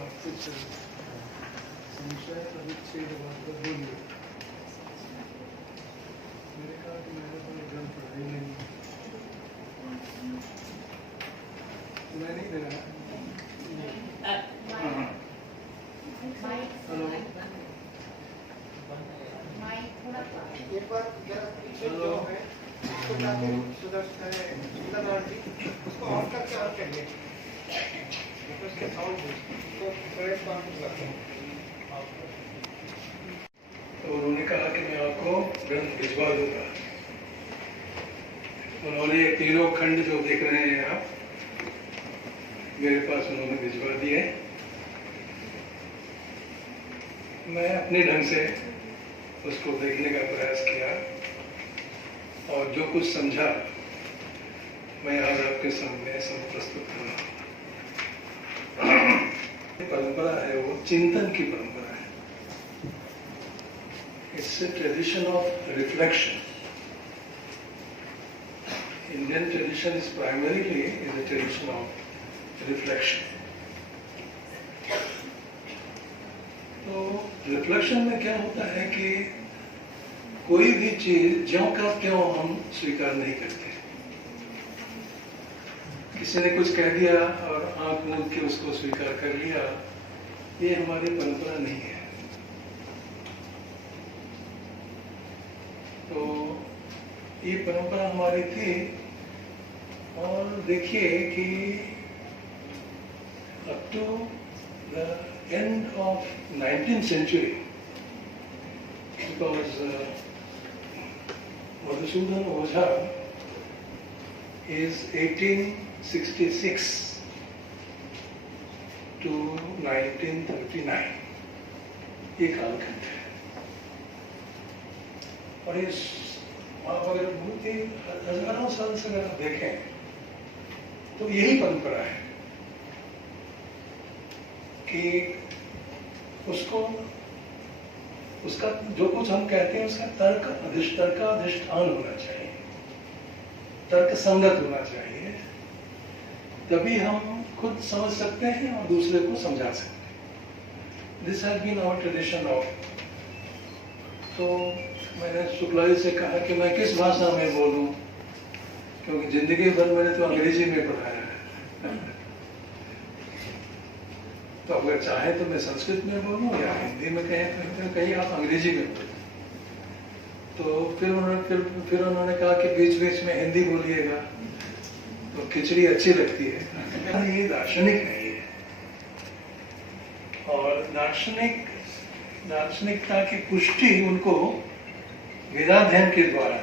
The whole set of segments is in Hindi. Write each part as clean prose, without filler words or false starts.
कुछ संशय परिच्छेद बोलिए। मैंने कहा कि मैंने कोई ग्रंथ पढ़ा ही नहीं, मैं नहीं दे रहा। हेलो, एक बार जो है उसको जाके सुदर्शन जी उसको ऑन करके ऑन करिए, उसके साउंड तो प्रेस काउंट करते हैं। तो उन्होंने कहा कि मैं आपको ग्रंथ भिजवा दूंगा। उन्होंने ये तीनों खंड जो देख रहे हैं आप, मेरे पास उन्होंने भिजवा दिए। मैं अपने ढंग से उसको देखने का प्रयास किया और जो कुछ समझा मैं आज आपके सामने सब प्रस्तुत कर रहा हूँ। परंपरा है वो चिंतन की परंपरा है। It's a tradition of reflection. Indian tradition is primarily is a tradition of reflection. तो रिफ्लेक्शन में क्या होता है कि कोई भी चीज ज्यों का त्यों हम स्वीकार नहीं करते। किसी ने कुछ कह दिया और आंख मूंद के उसको स्वीकार कर लिया, ये हमारी परंपरा नहीं है। तो ये परंपरा हमारी थी। और देखिए कि up to the end of 19th century, because Madhusudan Ojha is 1866 to 1939 ये कालखंड है। और इस आप अगर बहुत ही हजारों साल से अगर आप देखें तो यही परंपरा है कि उसका जो कुछ हम कहते हैं उसका तर्काधिष्ठान होना चाहिए, तर्क संगत होना चाहिए, तभी हम खुद समझ सकते हैं और दूसरे को समझा सकते हैं। This has been our tradition of. तो मैंने शुक्ला जी से कहा कि मैं किस भाषा में बोलूं, क्योंकि जिंदगी भर मैंने तो अंग्रेजी में पढ़ाया है। तो अगर चाहे तो मैं संस्कृत में बोलूं या हिंदी में कहें तो कहीं आप अंग्रेजी में बोलें। तो फिर उन्होंने कहा कि बीच बीच में हिंदी बोलिएगा तो खिचड़ी अच्छी लगती है। ये दार्शनिक है ये, और दार्शनिकता की पुष्टि उनको वेदाध्ययन के द्वारा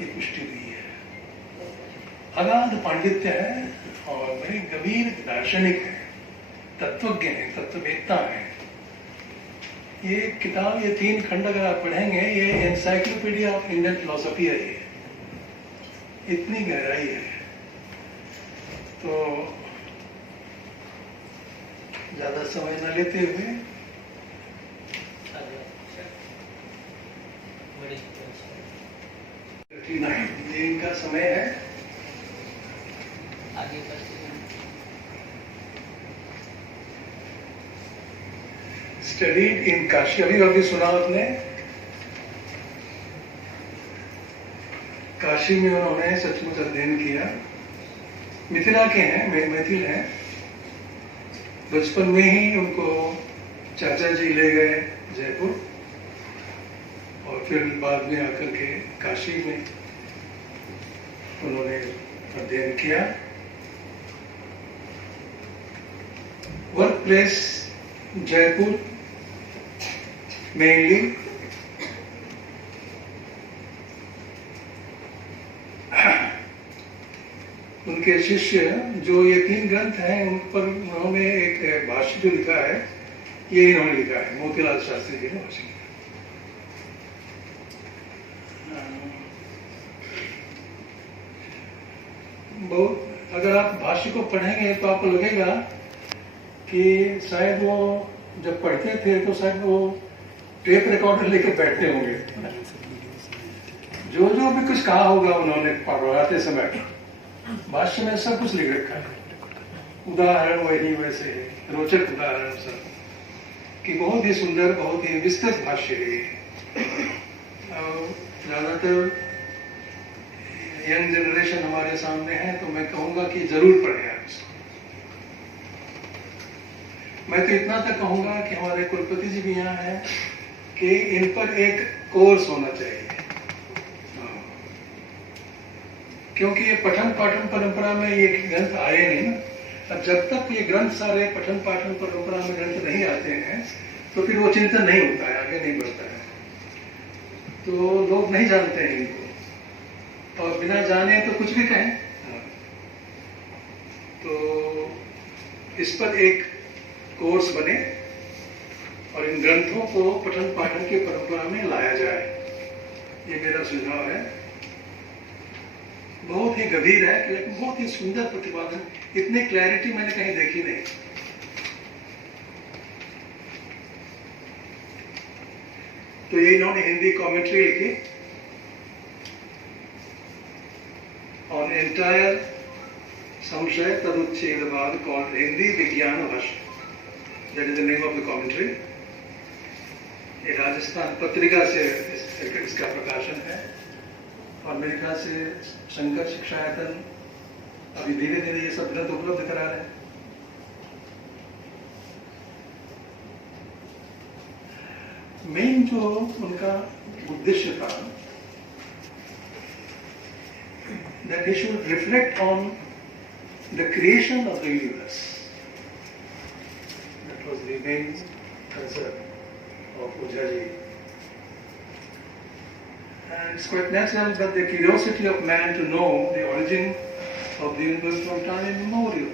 ये पुष्टि दी है। अगाध पांडित्य है और बड़े गंभीर दार्शनिक है, तत्वज्ञ है, तत्ववेत्ता है। ये किताब, ये 3 खंड अगर आप पढ़ेंगे, ये एनसाइक्लोपीडिया ऑफ इंडियन फिलोसफी है। ये इतनी गहराई है। तो ज्यादा समय न लेते हुए ये इनका समय है। आगे स्टडीड इन काशी, अभी सुना आपने, काशी में उन्होंने सचमुच अध्ययन किया। मिथिला के हैं, मैथिल हैं। बचपन में ही उनको चाचा जी ले गए जयपुर और फिर बाद में आकर के काशी में उन्होंने अध्ययन किया। Work place Jaipur mainly. उनके शिष्य जो ये 3 ग्रंथ हैं उन पर उन्होंने एक भाष्य जो लिखा है, ये इन्होंने लिखा है, मोतीलाल शास्त्री जी ने भाष्य लिखा। बहुत अगर आप भाष्य को पढ़ेंगे तो आपको लगेगा कि शायद वो जब पढ़ते थे तो शायद वो टेप रिकॉर्डर लेकर बैठते होंगे। जो भी कुछ कहा होगा उन्होंने पढ़ाते समय, भाष्य में सब कुछ लिख रखा है। उदाहरण वही वैसे है, रोचक उदाहरण सर, कि बहुत ही सुंदर, बहुत ही विस्तृत भाष्य है ये। और ज़्यादातर यंग जनरेशन हमारे सामने है, तो मैं कहूँगा कि जरूर पढ़ें आप इसको। मैं तो इतना तक कहूँगा कि हमारे कुलपति जी भी यहाँ हैं कि इन पर एक कोर्स होना चाहिए। क्योंकि ये पठन पाठन परंपरा में ये ग्रंथ आए नहीं ना। अब जब तक ये ग्रंथ सारे पठन पाठन परंपरा में ग्रंथ नहीं आते हैं, तो फिर वो चिंतन नहीं होता है, आगे नहीं बढ़ता है। तो लोग नहीं जानते हैं इनको, और बिना जाने तो कुछ भी कहें। तो इस पर एक कोर्स बने और इन ग्रंथों को पठन पाठन की परंपरा में लाया जाए, ये मेरा सुझाव है। बहुत ही गंभीर है, लेकिन बहुत ही सुंदर प्रतिपादन, इतनी क्लैरिटी मैंने कहीं देखी नहीं। तो ये इन्होंने हिंदी कमेंट्री लिखी ऑन एंटायर संशय तदुच्छेदवाद कॉल्ड हिंदी विज्ञान भाष्य, that is the name of the commentary. ये राजस्थान पत्रिका से इसका प्रकाशन है, और मेरे ख्याल से शंकर शिक्षायतन अभी धीरे धीरे ये सब ग्रंथ उपलब्ध करा रहे हैं। मेन जो उनका उद्देश्य था, that he should reflect on the creation of the universe. That was the main concern of Ojaji. And it's quite natural that the curiosity of man to know the origin of the universe from time immemorial.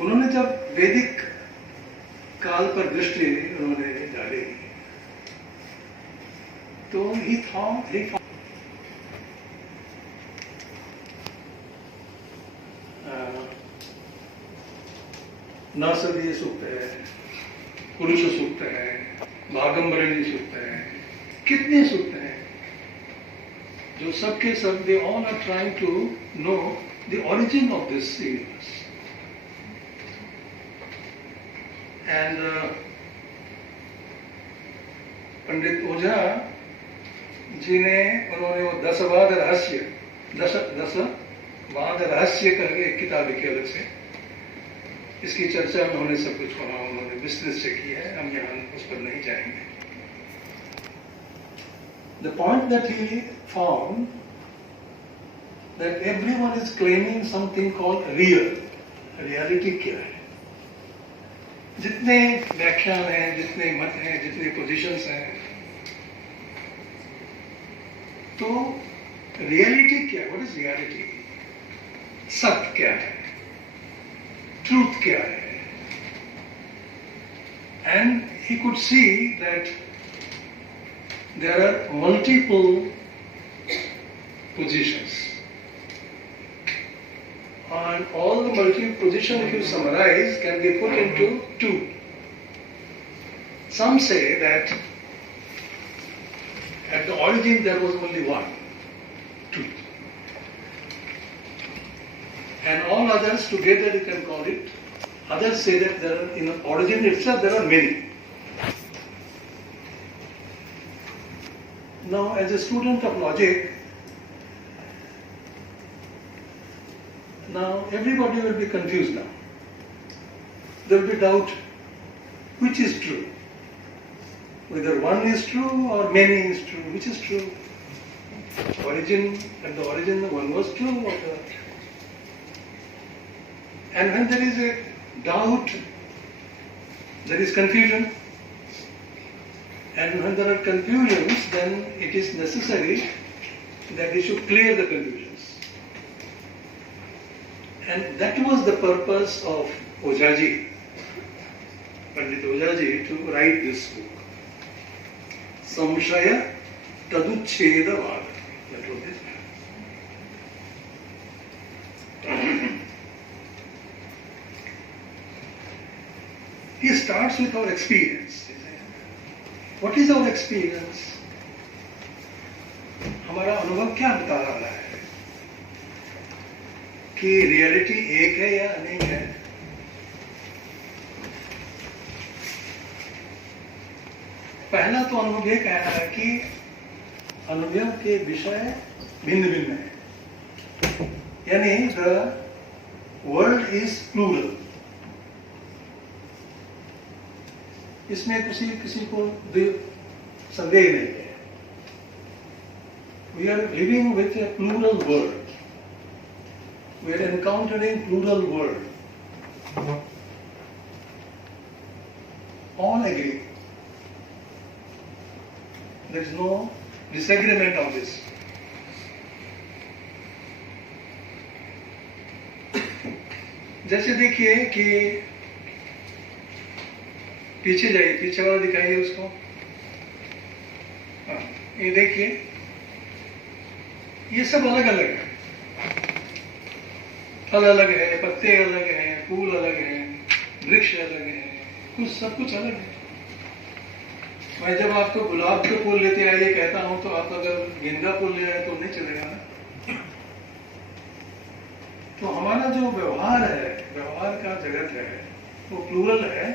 उन्होंने जब वैदिक काल पर दृष्टि उन्होंने डाली, तो he found नासदीय सूक्त है, पुरुष सूक्त है, भागंबरणी सूक्त है, कितने सूक्त हैं जो सबके सब they all are trying to know the origin of this universe. And Pandit Ojha ji ने, उन्होंने वो 10 वाद रहस्य, 10 वाद रहस्य करके एक किताब लिखी अलग से। इसकी चर्चा उन्होंने सब कुछ पढ़ा, उन्होंने विस्तृत से की है, हम यहाँ उस पर नहीं जाएंगे। The point that he found that everyone is claiming something called real. Reality क्या है? जितने व्याख्यान हैं, जितने मत हैं, जितने पोजीशंस हैं, तो रियलिटी क्या है? What is reality? सत्य क्या है? Truth क्या है? And he could see that there are multiple positions, and all the multiple positions, if you summarize, can be put into 2. Some say that at the origin there was only one truth, and all others together you can call it. Others say that there are, in the origin itself there are many. Now, as a student of logic, now everybody will be confused now. There will be doubt which is true. Whether one is true or many is true, which is true? Origin, at the origin one was true, and when there is a doubt, there is confusion. And when there are confusions, then it is necessary that we should clear the confusions. And that was the purpose of Ojaji, Pandit Ojaji, to write this book. Samshaya Taduchedavad. That was it. He starts with our experience. What is our experience? हमारा अनुभव क्या बता रहा है? कि रियलिटी एक है या अनेक है? पहला तो अनुभव ये कहना है कि अनुभव के विषय भिन्न भिन्न है, यानी द वर्ल्ड इज प्लूरल। इसमें किसी को संदेह नहीं है। We are living with a plural world. We are encountering plural world. All agree. There is no disagreement on this. जैसे देखिए कि पीछे जाइए, पीछे वाला दिखाइए उसको। हाँ, ये देखिए, ये सब अलग अलग है। फल अलग है, पत्ते अलग हैं, फूल अलग हैं, वृक्ष अलग हैं, सब कुछ अलग है। मैं जब आपको गुलाब के फूल लेते आइए कहता हूं तो आप अगर गेंदा फूल ले आए तो नहीं चलेगा ना। तो हमारा जो व्यवहार है, व्यवहार का जगत है, वो प्लूरल है,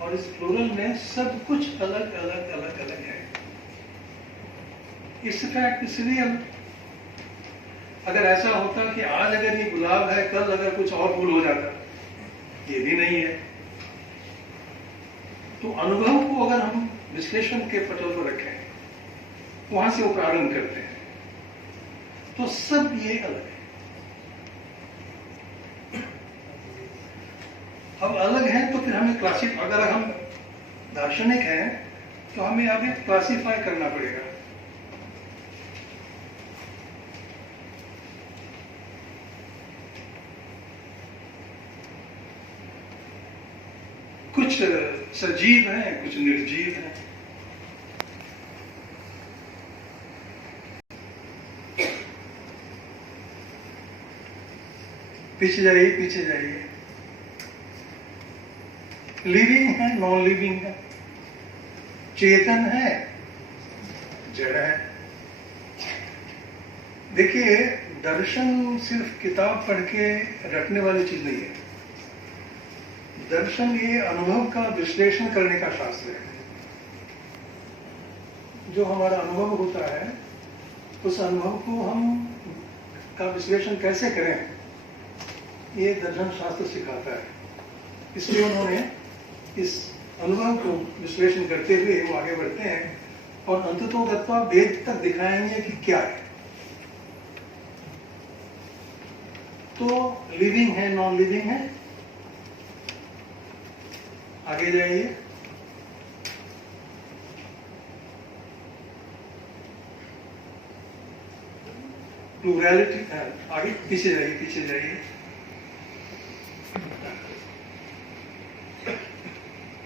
और इस प्लूरल में सब कुछ अलग अलग अलग अलग है। इस फैक्ट इसलिए अगर ऐसा होता कि आज अगर ये गुलाब है, कल अगर कुछ और फूल हो जाता, ये भी नहीं है। तो अनुभव को अगर हम विश्लेषण के पटल पर रखें, वहां से वो प्रारंभ करते हैं, तो सब ये अलग है। अब अलग है तो फिर हमें अगर हम दार्शनिक हैं तो हमें अभी क्लासिफाई करना पड़ेगा। कुछ सजीव हैं, कुछ निर्जीव हैं। पीछे जाइए, पीछे जाइए। लिविंग है, नॉन लिविंग है, चेतन है, जड़ है। देखिए, दर्शन सिर्फ किताब पढ़ के रटने वाली चीज नहीं है। दर्शन ये अनुभव का विश्लेषण करने का शास्त्र है। जो हमारा अनुभव होता है, उस अनुभव को हम का विश्लेषण कैसे करें, ये दर्शन शास्त्र सिखाता है। इसलिए उन्होंने इस अनुभव को विश्लेषण करते हुए वो आगे बढ़ते हैं और अंततोगत्वा वेद तक दिखाएंगे कि क्या है। तो लिविंग है, नॉन लिविंग है। आगे जाइए। प्लूरैलिटी, आगे पीछे जाइए, पीछे जाइए।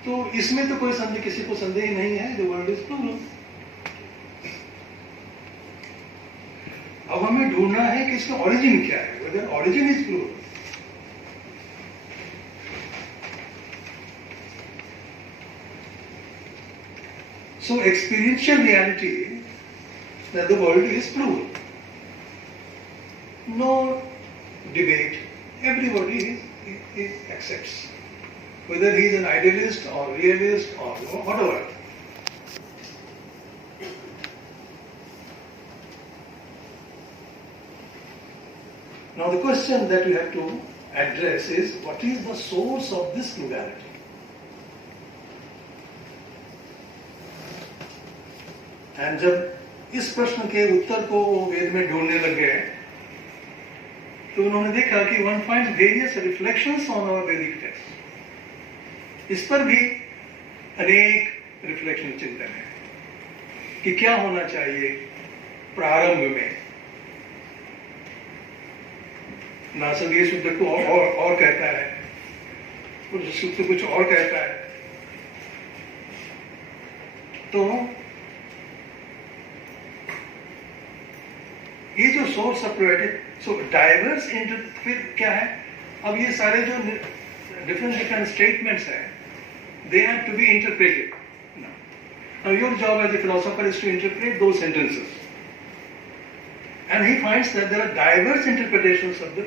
तो इसमें तो कोई संदेह, किसी को संदेह नहीं है, द वर्ल्ड इज प्लूरल। अब हमें ढूंढना है कि इसका ओरिजिन क्या है, whether origin is plural. So experiential reality that the world is plural. No debate. Everybody accepts, whether he is an idealist or realist or whatever. Now the question that we have to address is, what is the source of this plurality? And जब इस प्रश्न के उत्तर को वेद में ढूंढने लग गए, तो उन्होंने देखा कि one finds various reflections on our Vedic text. इस पर भी अनेक रिफ्लेक्शन चिंतन है कि क्या होना चाहिए प्रारंभ में। नासदीय सूत्र को और कहता है, पुरुष सूत्र कुछ और कहता है। तो ये जो source of plurality, so diverse फिर क्या है? अब ये सारे जो डिफरेंट स्टेटमेंट्स हैं, they have to be interpreted. Now your job as a philosopher is to interpret those sentences, and he finds that there are diverse interpretations of the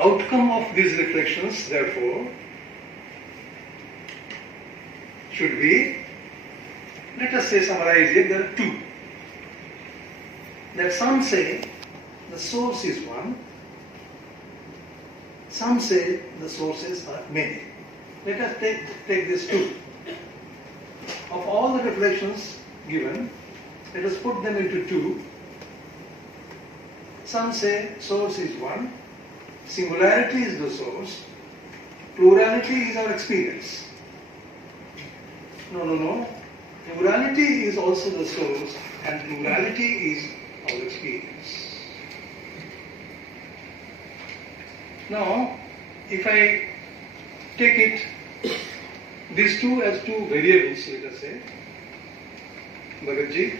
outcome of these reflections, therefore, should be, let us say, summarize it, there are two. That some say the source is one, some say the sources are many. Let us take these two. Of all the reflections given, let us put them into two. Some say source is one, singularity is the source, plurality is our experience. No. Plurality is also the source and plurality is our experience. Now, if I take it, these two as two variables, let us say, Bhagatji,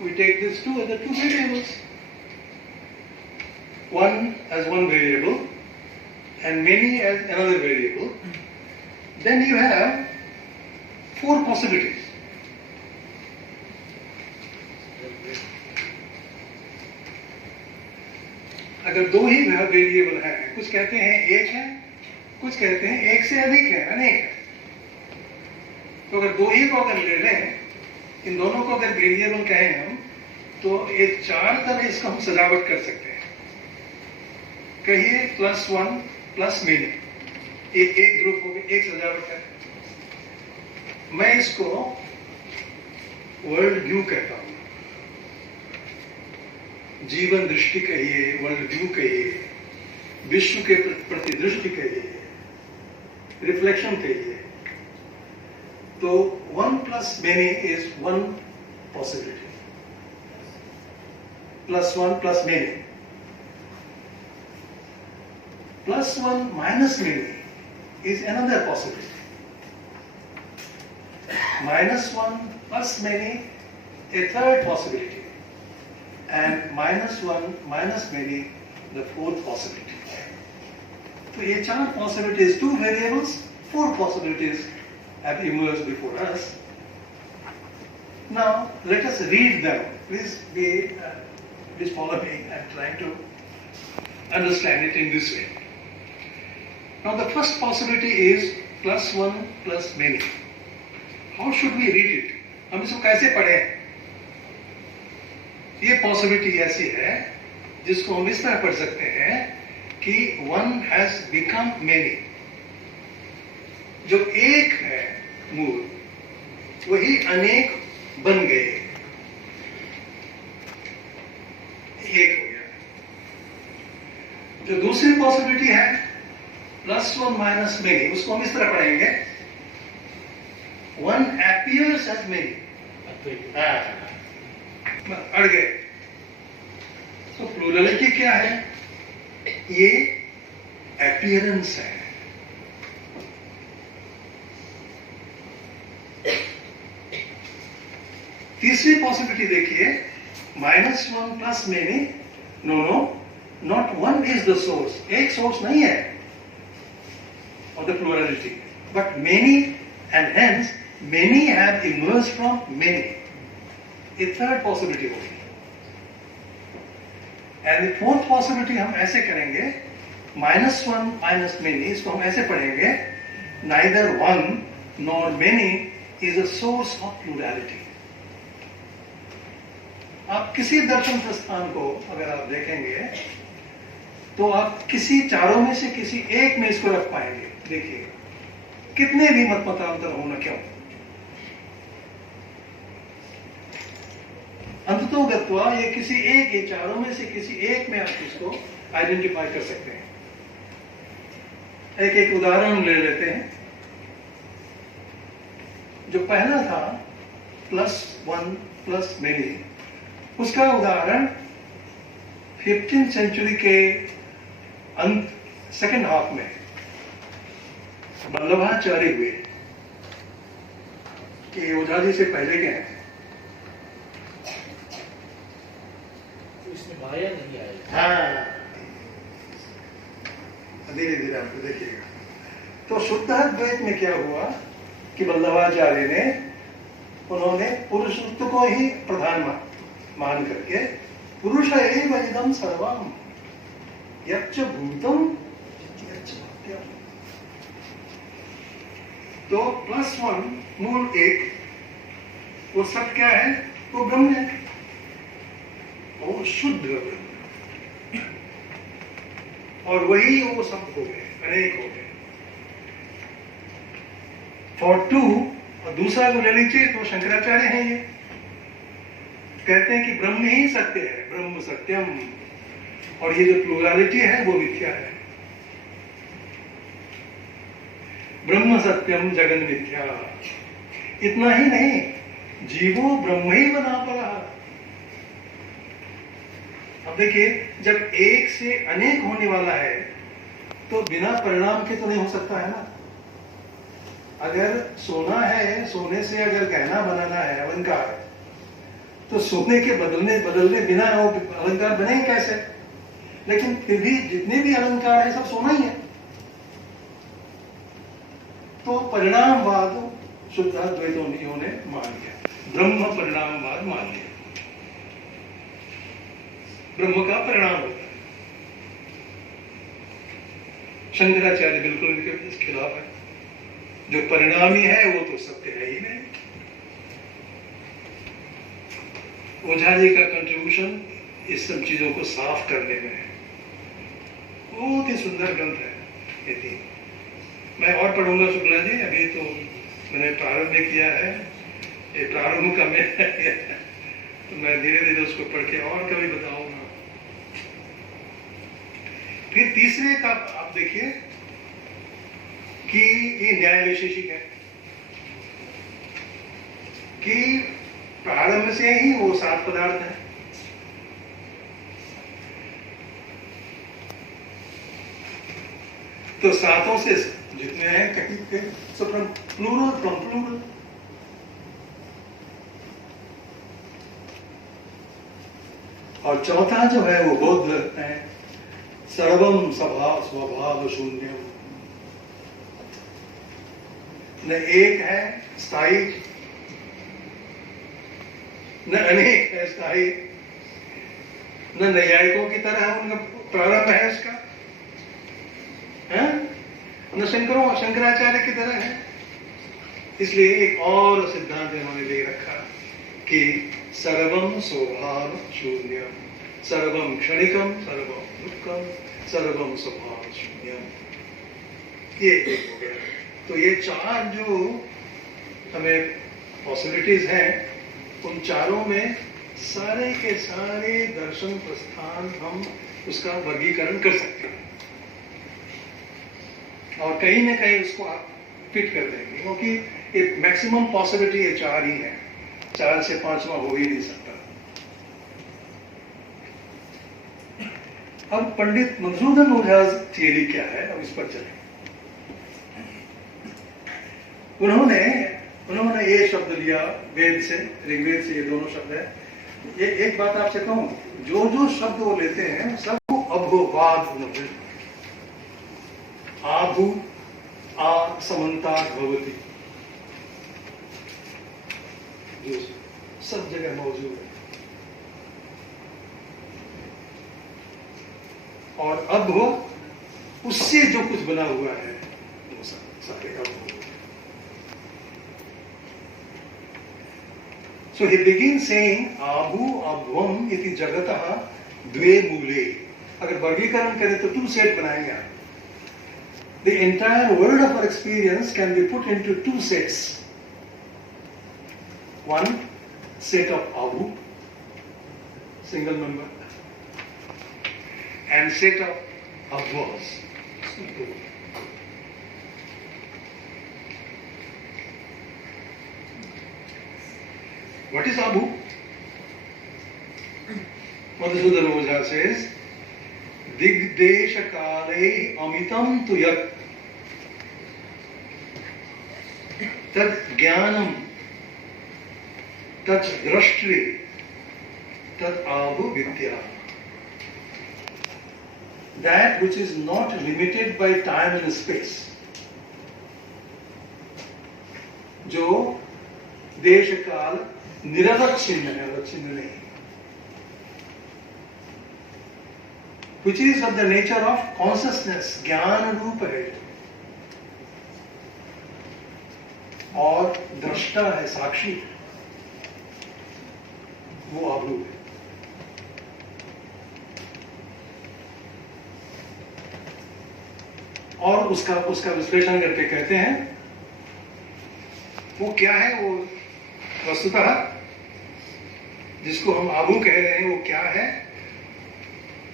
we take these two as the two variables. One as one variable and many as another variable. Then you have four possibilities. अगर दो ही वेरिएबल हैं, कुछ कहते हैं एक है, कुछ कहते हैं एक से अधिक है, अनेक है, तो अगर दो ही को अगर ले लें, इन दोनों को अगर वेरिएबल कहें हम, तो एक चार तरह इसका हम सजावट कर सकते हैं. कहिए +1 + मेनी, एक ग्रुप हो गया, एक सजावट है. मैं इसको वर्ल्ड व्यू कहता हूं. जीवन दृष्टि कहिए, वर्ल्ड व्यू कहिए, विश्व के प्रति दृष्टि कहिए, रिफ्लेक्शन कहिए. तो 1 + many is one possibility. +1 + many. +1 - many is another possibility. -1 + many, a third possibility. And -1 - many, the fourth possibility. So, ये चार possibilities, two variables, four possibilities have emerged before us. Now, let us read them. Please follow me. I'm trying to understand it in this way. Now, the first possibility is +1 + many. How should we read it? हम इसको कैसे पढ़ें? ये पॉसिबिलिटी ऐसी है जिसको हम इस तरह पढ़ सकते हैं कि 1 has become many. जो एक है मूल, वही अनेक बन गए. एक हो गया. जो दूसरी पॉसिबिलिटी है +1 - many, उसको हम इस तरह पढ़ेंगे 1 appears as many. अड़ गए. तो प्लूरलिटी क्या है? ये अपीयरेंस है. तीसरी पॉसिबिलिटी देखिए, -1 + many. No, not one is the source. एक सोर्स नहीं है of the plurality, but many, and hence many have emerged from many. A third possibility होगी. And the fourth possibility हम ऐसे करेंगे, -1 - many, इसको हम ऐसे पढ़ेंगे, neither one nor many is a source of plurality. आप किसी दर्शन प्रस्थान को अगर आप देखेंगे तो आप किसी चारों में से किसी एक में इसको रख पाएंगे. देखिए कितने भी मतांतर होना क्यों, अंततोगत्वा ये किसी एक, ये चारों में से किसी एक में आप इसको आइडेंटिफाई कर सकते हैं. एक उदाहरण ले लेते हैं. जो पहला था +1 + many, उसका उदाहरण 15th सेंचुरी के अंत, सेकेंड हाफ में वल्लभाचार्य हुए, कि ओझा जी से पहले के हैं. इसमें माया नहीं आई. हाँ, धीरे धीरे आपको देखिएगा. तो शुद्धाद्वैत में क्या हुआ कि वल्लभाचार्य ने, उन्होंने पुरुषत्व को ही प्रधान मान करके पुरुष एव इदं सर्वम, यच्च भूतम यच्च सत्यम। तो +1 मूल 1 वो सब क्या है? वो ब्रह्म है, वो शुद्ध ब्रह्म, और वही वो सब हो गए, अनेक हो गए। फॉर 2, और दूसरा जो ले लीजिए तो शंकराचार्य हैं, ये कहते हैं कि ब्रह्म ही सत्य है, ब्रह्म सत्यम, और ये जो प्लुरालिटी है वो मिथ्या है। ब्रह्म सत्यम जगन मिथ्या। इतना ही नहीं, जीवो ब्रह्म ही बना पड़ा। अब देखिए, जब एक से अनेक होने वाला है तो बिना परिणाम के तो नहीं हो सकता है ना। अगर सोना है, सोने से अगर गहना बनाना है, अलंकार, तो सोने के बदलने बिना वो अलंकार बनेंगे कैसे? लेकिन फिर भी जितने भी अलंकार है सब सोना ही है। तो परिणामवाद शुद्ध द्वैतों ने मान लिया, ब्रह्म परिणामवाद मान लिया, ब्रह्म का परिणाम होता है। शंकराचार्य बिल्कुल इनके खिलाफ है, जो परिणामी है वो तो सत्य है ही नहीं। ओझा जी का कंट्रीब्यूशन इस सब चीजों को साफ करने में है, बहुत ही सुंदर ग्रंथ है ये। मैं और पढ़ूंगा शुक्ला जी, अभी तो मैंने प्रारंभ किया है, ये प्रारंभ का मैं तो मैं धीरे धीरे उसको पढ़ के और कभी बताऊंगा। फिर तीसरे का आप देखिए कि ये न्याय वैशेषिक है, कि प्रारंभ से ही वो 7 पदार्थ है। तो 7 से जितने हैं कहीं पे सब प्लूरल। और चौथा जो है वो बौद्ध है, सर्वम स्वभाव शून्यम। न एक है स्थायी, न अनेक है स्थायी, न नैयायिकों की तरह उनका प्रारंभ है इसका, न शंकराचार्य की तरह है। इसलिए एक और सिद्धांत इन्होंने ले रखा कि सर्वम स्वभाव शून्यम, सर्वम क्षणिकम, सर्वम दुःखम, सर्वम स्वभाव शून्यम। ये एक हो गया। तो ये 4 जो हमें पॉसिबिलिटीज हैं, उन चारों में सारे के सारे दर्शन प्रस्थान हम उसका वर्गीकरण कर सकते हैं, और कहीं ना कहीं उसको आप फिट कर देंगे, क्योंकि एक मैक्सिमम पॉसिबिलिटी ये 4 ही है, 4 से 5वां हो ही नहीं सकता। अब पंडित मधुसूदन ओझा थियरी क्या है, अब इस पर चलें। उन्होंने ये शब्द लिया वेद से, ऋग्वेद से, ये दोनों शब्द है। ये एक बात आपसे कहूं, जो जो शब्द वो लेते हैं सब अभोवाद होते हैं। आभू आ समन्तात् भवति, जो सब जगह मौजूद है, और अब उससे जो कुछ बना हुआ है वो सारे अब। So he begins saying आभू अभ्वम इति जगतः द्वे मूले। अगर वर्गीकरण करें तो 2 सेट बनाएंगे आप। The entire world of our experience can be put into 2 sets. One set of Abu, single member, and set of Abwas. What is Abu? Madhusudan Oza says, Digdesha kale amitam tu yat tad jnanam tad drashtri tad abu vidya. That which is not limited by time and space, जो देश काल निरवच्छिन्न है, अवच्छिन्न नहीं। which is of the nature of consciousness, ज्ञान रूप है, और दृष्टा है, साक्षी है, वो अवरूप है। और उसका विश्लेषण करके कहते हैं वो क्या है, वो वस्तुतः जिसको हम आबू कह रहे हैं वो क्या है,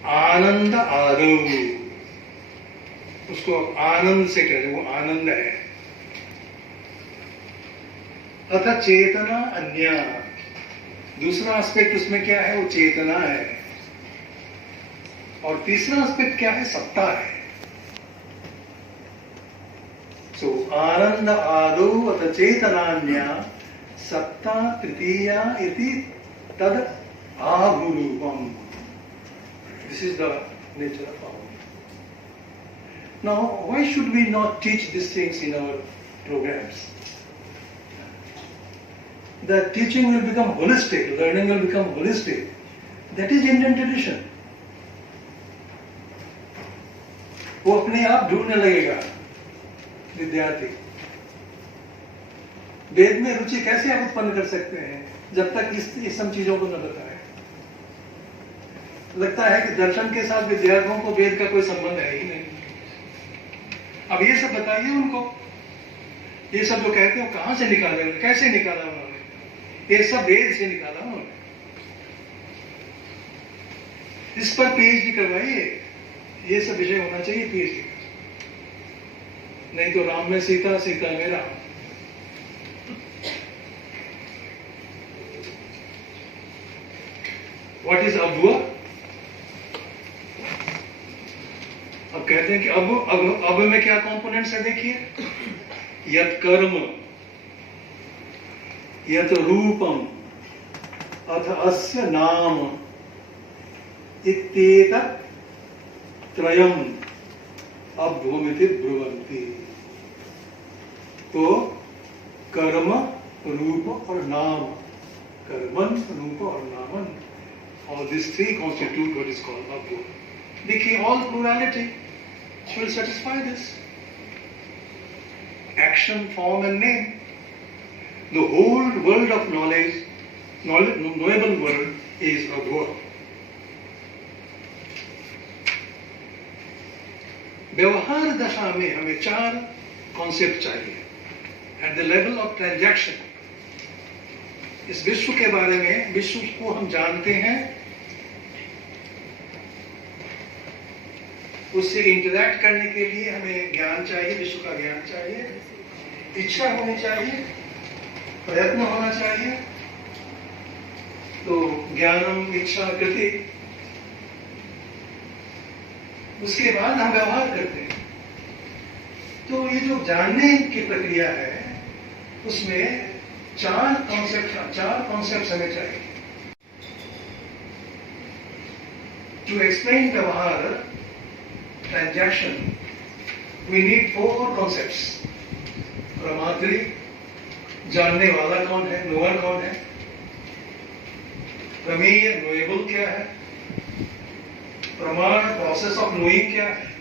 आनंद आदो, उसको आनंद से कह रहे हैं, वो आनंद है। अतः चेतना अन्य, दूसरा एस्पेक्ट उसमें क्या है, वो चेतना है, और तीसरा एस्पेक्ट क्या है, सत्ता है। सो आनंद आदो अथ चेतनान्या सत्ता तृतीया इति तद आहुरूपम। This is the nature of our. Now, why should we not teach these things in our programs? The teaching will become holistic, learning will become holistic. That is Indian tradition. वो अपने आप ढूंढने लगेगा विद्यार्थी। वेद में रुचि कैसे आप उत्पन्न कर सकते हैं जब तक इस सब चीजों को न बताएं। लगता है कि दर्शन के साथ विद्यार्थियों को वेद का कोई संबंध है ही नहीं। अब ये सब बताइए उनको, ये सब जो कहते हैं कहां से निकाले, कैसे निकाला उन्होंने, ये सब वेद से निकाला उन्होंने। इस पर पीएचडी करवाइए, ये सब विषय होना चाहिए पीएचडी का, नहीं तो राम में सीता, सीता में राम। What is अभुआ? अब कहते हैं कि अब में क्या कंपोनेंट्स है, देखिए, यत कर्म, यत रूपम, अथ अस्य नाम, इत्येतत् त्रयम् अभ्वमिति ब्रुवन्ति। तो कर्म, रूप और नाम, कर्मन, रूप और नामन, all these three constitute what is called abhu. देखिए, all plurality will satisfy this. Action, form and name. The whole world of knowledge, knowable world is abhu. व्यवहार दशा में हमें 4 कॉन्सेप्ट चाहिए at the level of transaction. इस विश्व के बारे में, विश्व को हम जानते हैं, उससे इंटरैक्ट करने के लिए हमें ज्ञान चाहिए, विश्व का ज्ञान चाहिए, इच्छा होनी चाहिए, प्रयत्न होना चाहिए। तो ज्ञानम इच्छा कृति, उसके बाद हम व्यवहार करते हैं। तो ये जो जानने की प्रक्रिया है उसमें 4 कॉन्सेप्ट हमें चाहिए। टू एक्सप्लेन व्यवहार, ट्रांजैक्शन, वी नीड 4 कॉन्सेप्ट्स। प्रमात्री, जानने वाला कौन है, नोअर कौन है। प्रमेय, नोएबल क्या है। प्रमाण, प्रोसेस ऑफ नोइंग क्या है,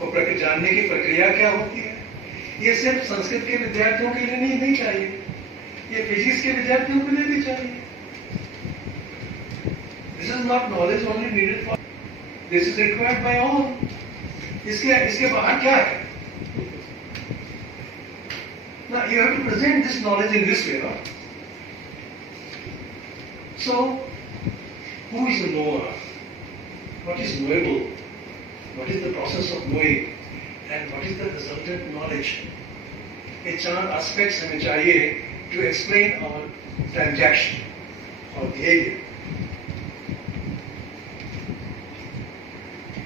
और जानने की प्रक्रिया क्या होती है। ये सिर्फ संस्कृत के विद्यार्थियों के लिए नहीं चाहिए, ये फिजिक्स के विद्यार्थियों के लिए भी चाहिए। This is not knowledge only needed for, this is required by all. इसके बाहर क्या है? Now you have to present this knowledge in this way, no? So, who is the knower? What is knowable? What is the process of knowing? And what is the resultant knowledge? ये 4 aspects हमें चाहिए to explain our transaction, our behavior.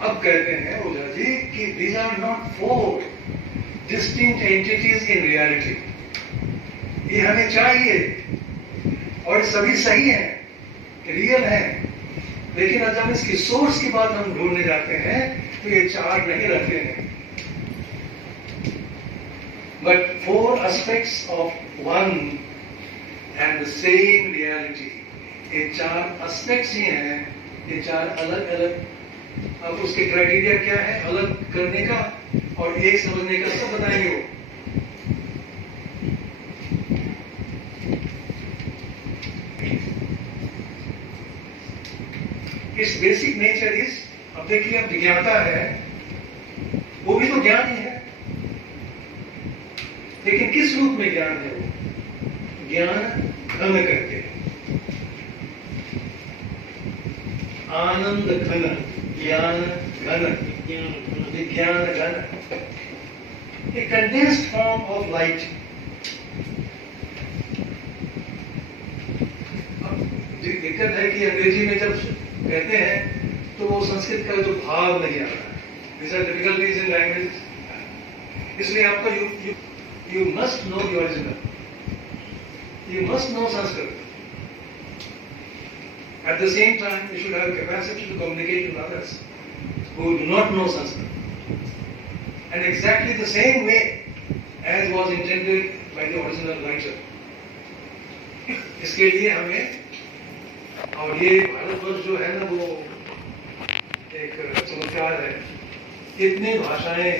अब कहते हैं ओझा जी कि these are not 4 distinct entities in reality. ये हमें चाहिए और सभी सही हैं, रियल हैं, लेकिन जब इसकी सोर्स की बात हम ढूंढने जाते हैं तो ये 4 नहीं रखते हैं। But 4 aspects of one and the same reality. ये 4 aspects ही हैं, ये 4 अलग अलग अब उसके क्राइटेरिया क्या है अलग करने का और एक समझने का, सब बताएंगे वो। इस बेसिक नेचर इज, अब देखिए अब विज्ञाता है वो भी तो ज्ञान ही है, लेकिन किस रूप में ज्ञान है वो? ज्ञान घन करके, आनंद घन, ज्ञान घन, विज्ञान घन, a condensed form of light. दिक्कत है कि अंग्रेजी में जब कहते हैं तो वो संस्कृत का जो भाव नहीं आ रहा है। These are difficulties in language. इसलिए आपको you must know the original. You must know Sanskrit. At the same time, you should have capacity to communicate with others who do not know Sanskrit. And exactly the same way as was intended by the original writer. इसके लिए हमें, और ये भारतवर्ष जो है ना वो एक चमत्कार है, कितनी भाषाएं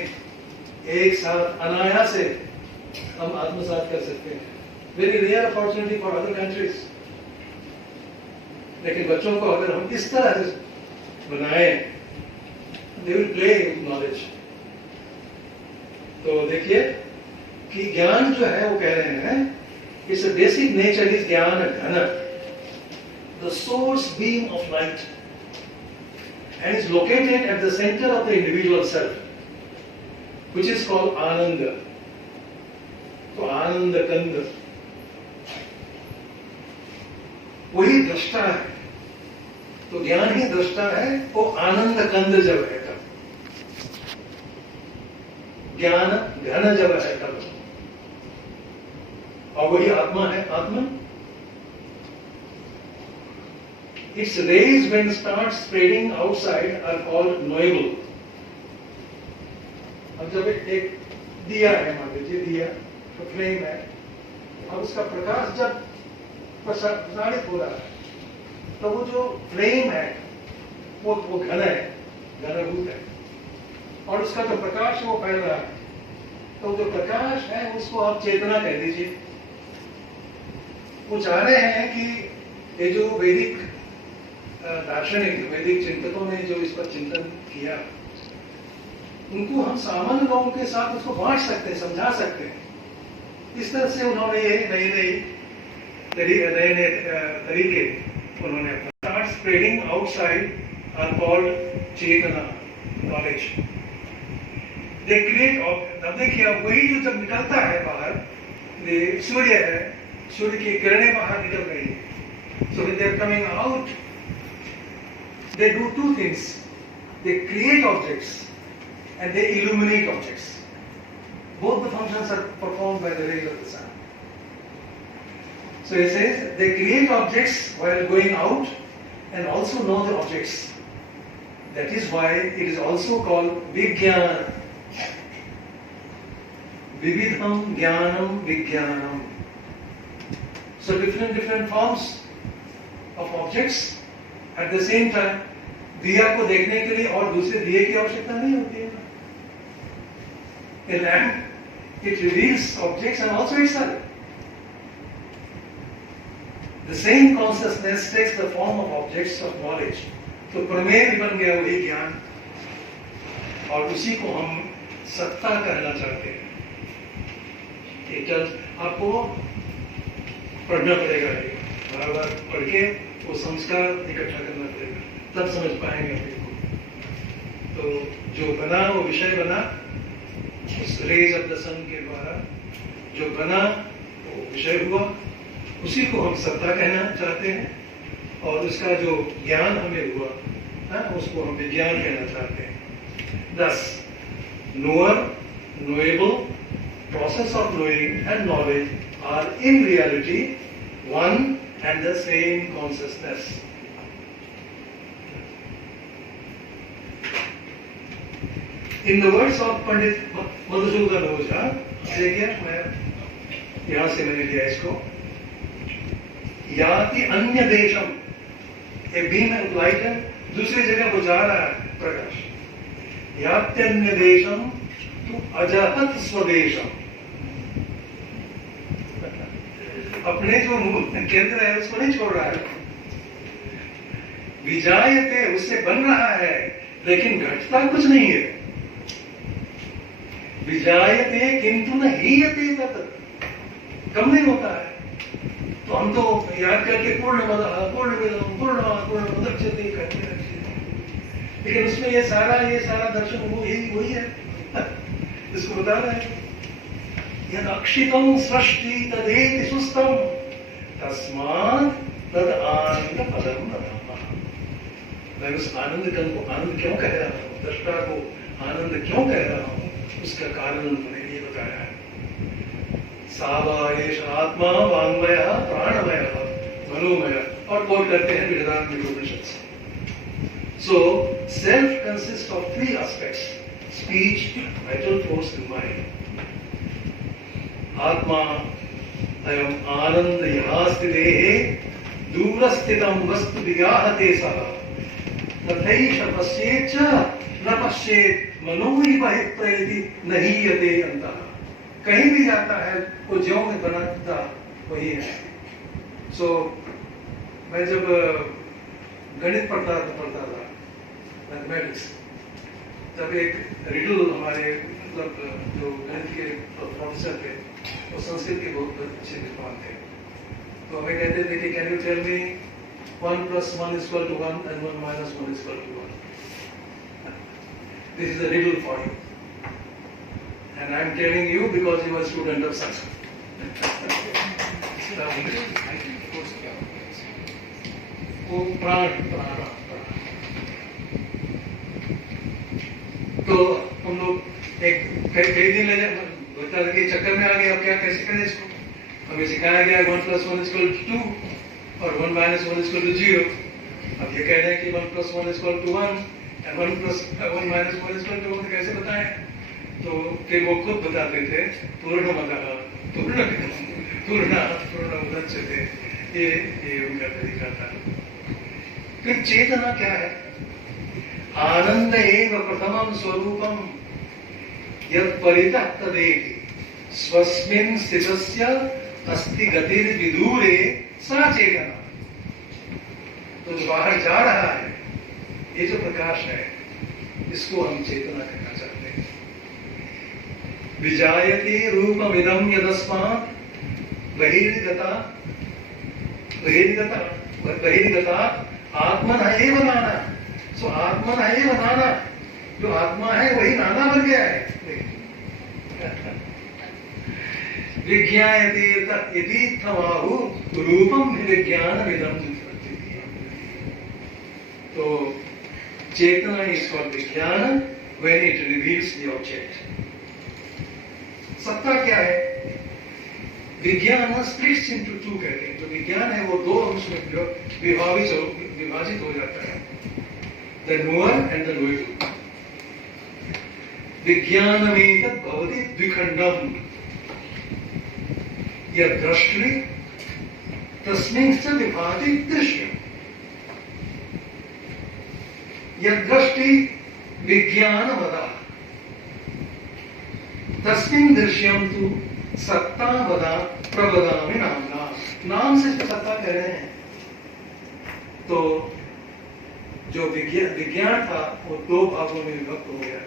एक साथ अनायास से हम आत्मसात कर सकते हैं। Very rare opportunity for other countries. लेकिन बच्चों को अगर हम इस तरह से बनाए, they will play with knowledge. तो देखिए कि ज्ञान जो है वो कह रहे हैं it's a basic nature is ज्ञान घन, the source beam of light, and is located at the center of the individual self, which is called Ananda. तो आनंद कंद वही दृष्टा है, तो ज्ञान ही दृष्टा है। वो आनंद कंद जब है तब, ज्ञान घन जब है तब, और वही आत्मा है। आत्मा its rays when start spreading outside are called knowable. अब जब एक दिया है, मान लीजिए दिया तो फ्लेम है, अब उसका प्रकाश जब प्रसारित हो रहा है तो वो जो फ्लेम है वो घन है, घनीभूत है, और उसका जो प्रकाश है वो फैल रहा है। तो जो प्रकाश है उसको आप चेतना कह दीजिए। वो चाह रहे हैं कि ये जो वैदिक दार्शनिक वैदिक चिंतकों ने जो इस पर चिंतन किया, उनको हम सामान्य लोगों के साथ उसको बांट सकते हैं, समझा सकते हैं। इस तरह से उन्होंने ये नए तरीके उन्होंने start spreading outside are called चेतना, नॉलेज। They create. अब देखिए वही जो जब निकलता है बाहर, सूर्य है, सूर्य की किरणें बाहर निकल रही है, so they are coming out. They do two things. They create objects and they illuminate objects. Both the functions are performed by the rays of the sun. So it says they create objects while going out and also know the objects. That is why it is also called Vijnana. Vividham Jnanam Vijnanam. So different forms of objects. At the same time, दिया को देखने के लिए और दूसरे दिए की आवश्यकता नहीं होती है। A lamp, it reveals objects and also itself. The same consciousness takes the form of objects of knowledge. तो प्रमेय भी बन गया वही ज्ञान, और उसी को हम सत्ता कहना चाहते हैं। आपको पढ़ना पड़ेगा, बार बार पढ़ के वो संस्कार इकट्ठा करना पड़ेगा, तब समझ पाएंगे अपने को। तो जो बना वो विषय बना, इस रेज ऑफ द सन के द्वारा जो बना वो विषय हुआ, उसी को हम सत्ता कहना चाहते हैं, और उसका जो ज्ञान हमें हुआ है उसको हम विज्ञान कहना चाहते हैं। Thus, knower, knowable, process of knowing and knowledge are in reality one and the same consciousness. In the words of Pandit Madhusudan Oza, देखिए मैं यहाँ से मैंने लिया इसको, याति अन्य देशम, एक बीम है लाइट है, दूसरी जगह वो जा रहा है, प्रकाश। यात्यन्य देशम तू अजहत स्वदेशम, अपने जो मूल केंद्र है उसको नहीं छोड़ रहा है। विजायते, उससे बन रहा है, लेकिन घटता कुछ नहीं है। विजायते किंतु न हीयते तत्, कम नहीं होता है। तो हम तो याद करके पूर्णमदः पूर्णमिदं पूर्णात् पूर्णमुदच्यते कहते रहते हैं, लेकिन उसमें ये सारा दर्शन वो वही है इसको बता रहे हैं। यद अक्षितम सृष्टि तदेति सुस्तम तस्मात् तद आनंद पदम वदामः। मैं उस आनंद को आनंद क्यों कह रहा हूँ, दृष्टा को आनंद क्यों कह रहा हूँ, उसका कारण उन्होंने ये बताया है। सावायेश आत्मा वांगमय प्राणमय मनोमय, और कोट करते हैं वेदांत उपनिषद से। So self consist of 3 aspects: speech, vital force and mind. आत्मा अयम आनंद यहाँ स्थितेः दूरस्थितं वस्तु विगाहते सः तथैष पश्येत् च न पश्येत् मनो हि बहिःप्रयति न हीयते अन्तः। कहीं भी जाता है वो ज्यों में बनाता वही है। सो मैं जब गणित पढ़ता था मैथमेटिक्स, तब एक रिडल हमारे मतलब जो गणित के प्रोफेसर थे वो संस्कृत के बहुत अच्छे विद्वान थे, तो हमें कहते थे कि can you tell me 1 + 1 = 1 and 1 - 1 = 1. This is a riddle for you. And I am telling you because you are a student of Sanskrit. वो प्राण तो हम लोग कई दिन बता के चक्कर में आ गए। अब क्या कैसे करें इसको? हमें सिखाया गया 1 + 1 = 2 और 1 - 1 = 0। अब ये कह रहे हैं कि 1 + 1 = 1 and 1 + 1 - 1 = 2, कैसे बताएं? तो फिर वो खुद बताते थे पूर्णमदः पूर्णात् पूर्णमुदच्यते, ये उनका तरीका था। फिर चेतना क्या है? आनंद एव प्रथमं स्वरूपम यत् परितः तदेति स्वस्मिन् स्थितस्य अस्ति गतिर्विदूरे सा चेतना। तो जो बाहर जा रहा है, ये जो प्रकाश है, इसको हम चेतना कहना चाहते हैं। विजायते रूपमिदं यदस्मात् बहिर्गता आत्मनः एव नाना। सो आत्मनः एव नाना, जो आत्मा है वही नाना बन गया है। विज्ञायते इति तमाहु रूपम विज्ञानमिदं। तो चेतना इज कॉल्ड विज्ञान when it reveals the object. सत्ता क्या है? विज्ञान स्प्लिट्स इनटू 2 कहते हैं। तो विज्ञान है वो 2 अंश में विभाजित हो जाता है, the knower and the knowable. विज्ञानमेतत् भवति द्विखंडम, यत् दृष्टि तस्मिंश्च विभाति दृश्यम्। यत् दृष्टि विज्ञानवदा तस्मिन् दृश्यम तु सत्ता वदा प्रवदामि नामना। नाम से सत्ता कह रहे हैं। तो जो विज्ञान था वो 2 भागों में विभक्त हो गया।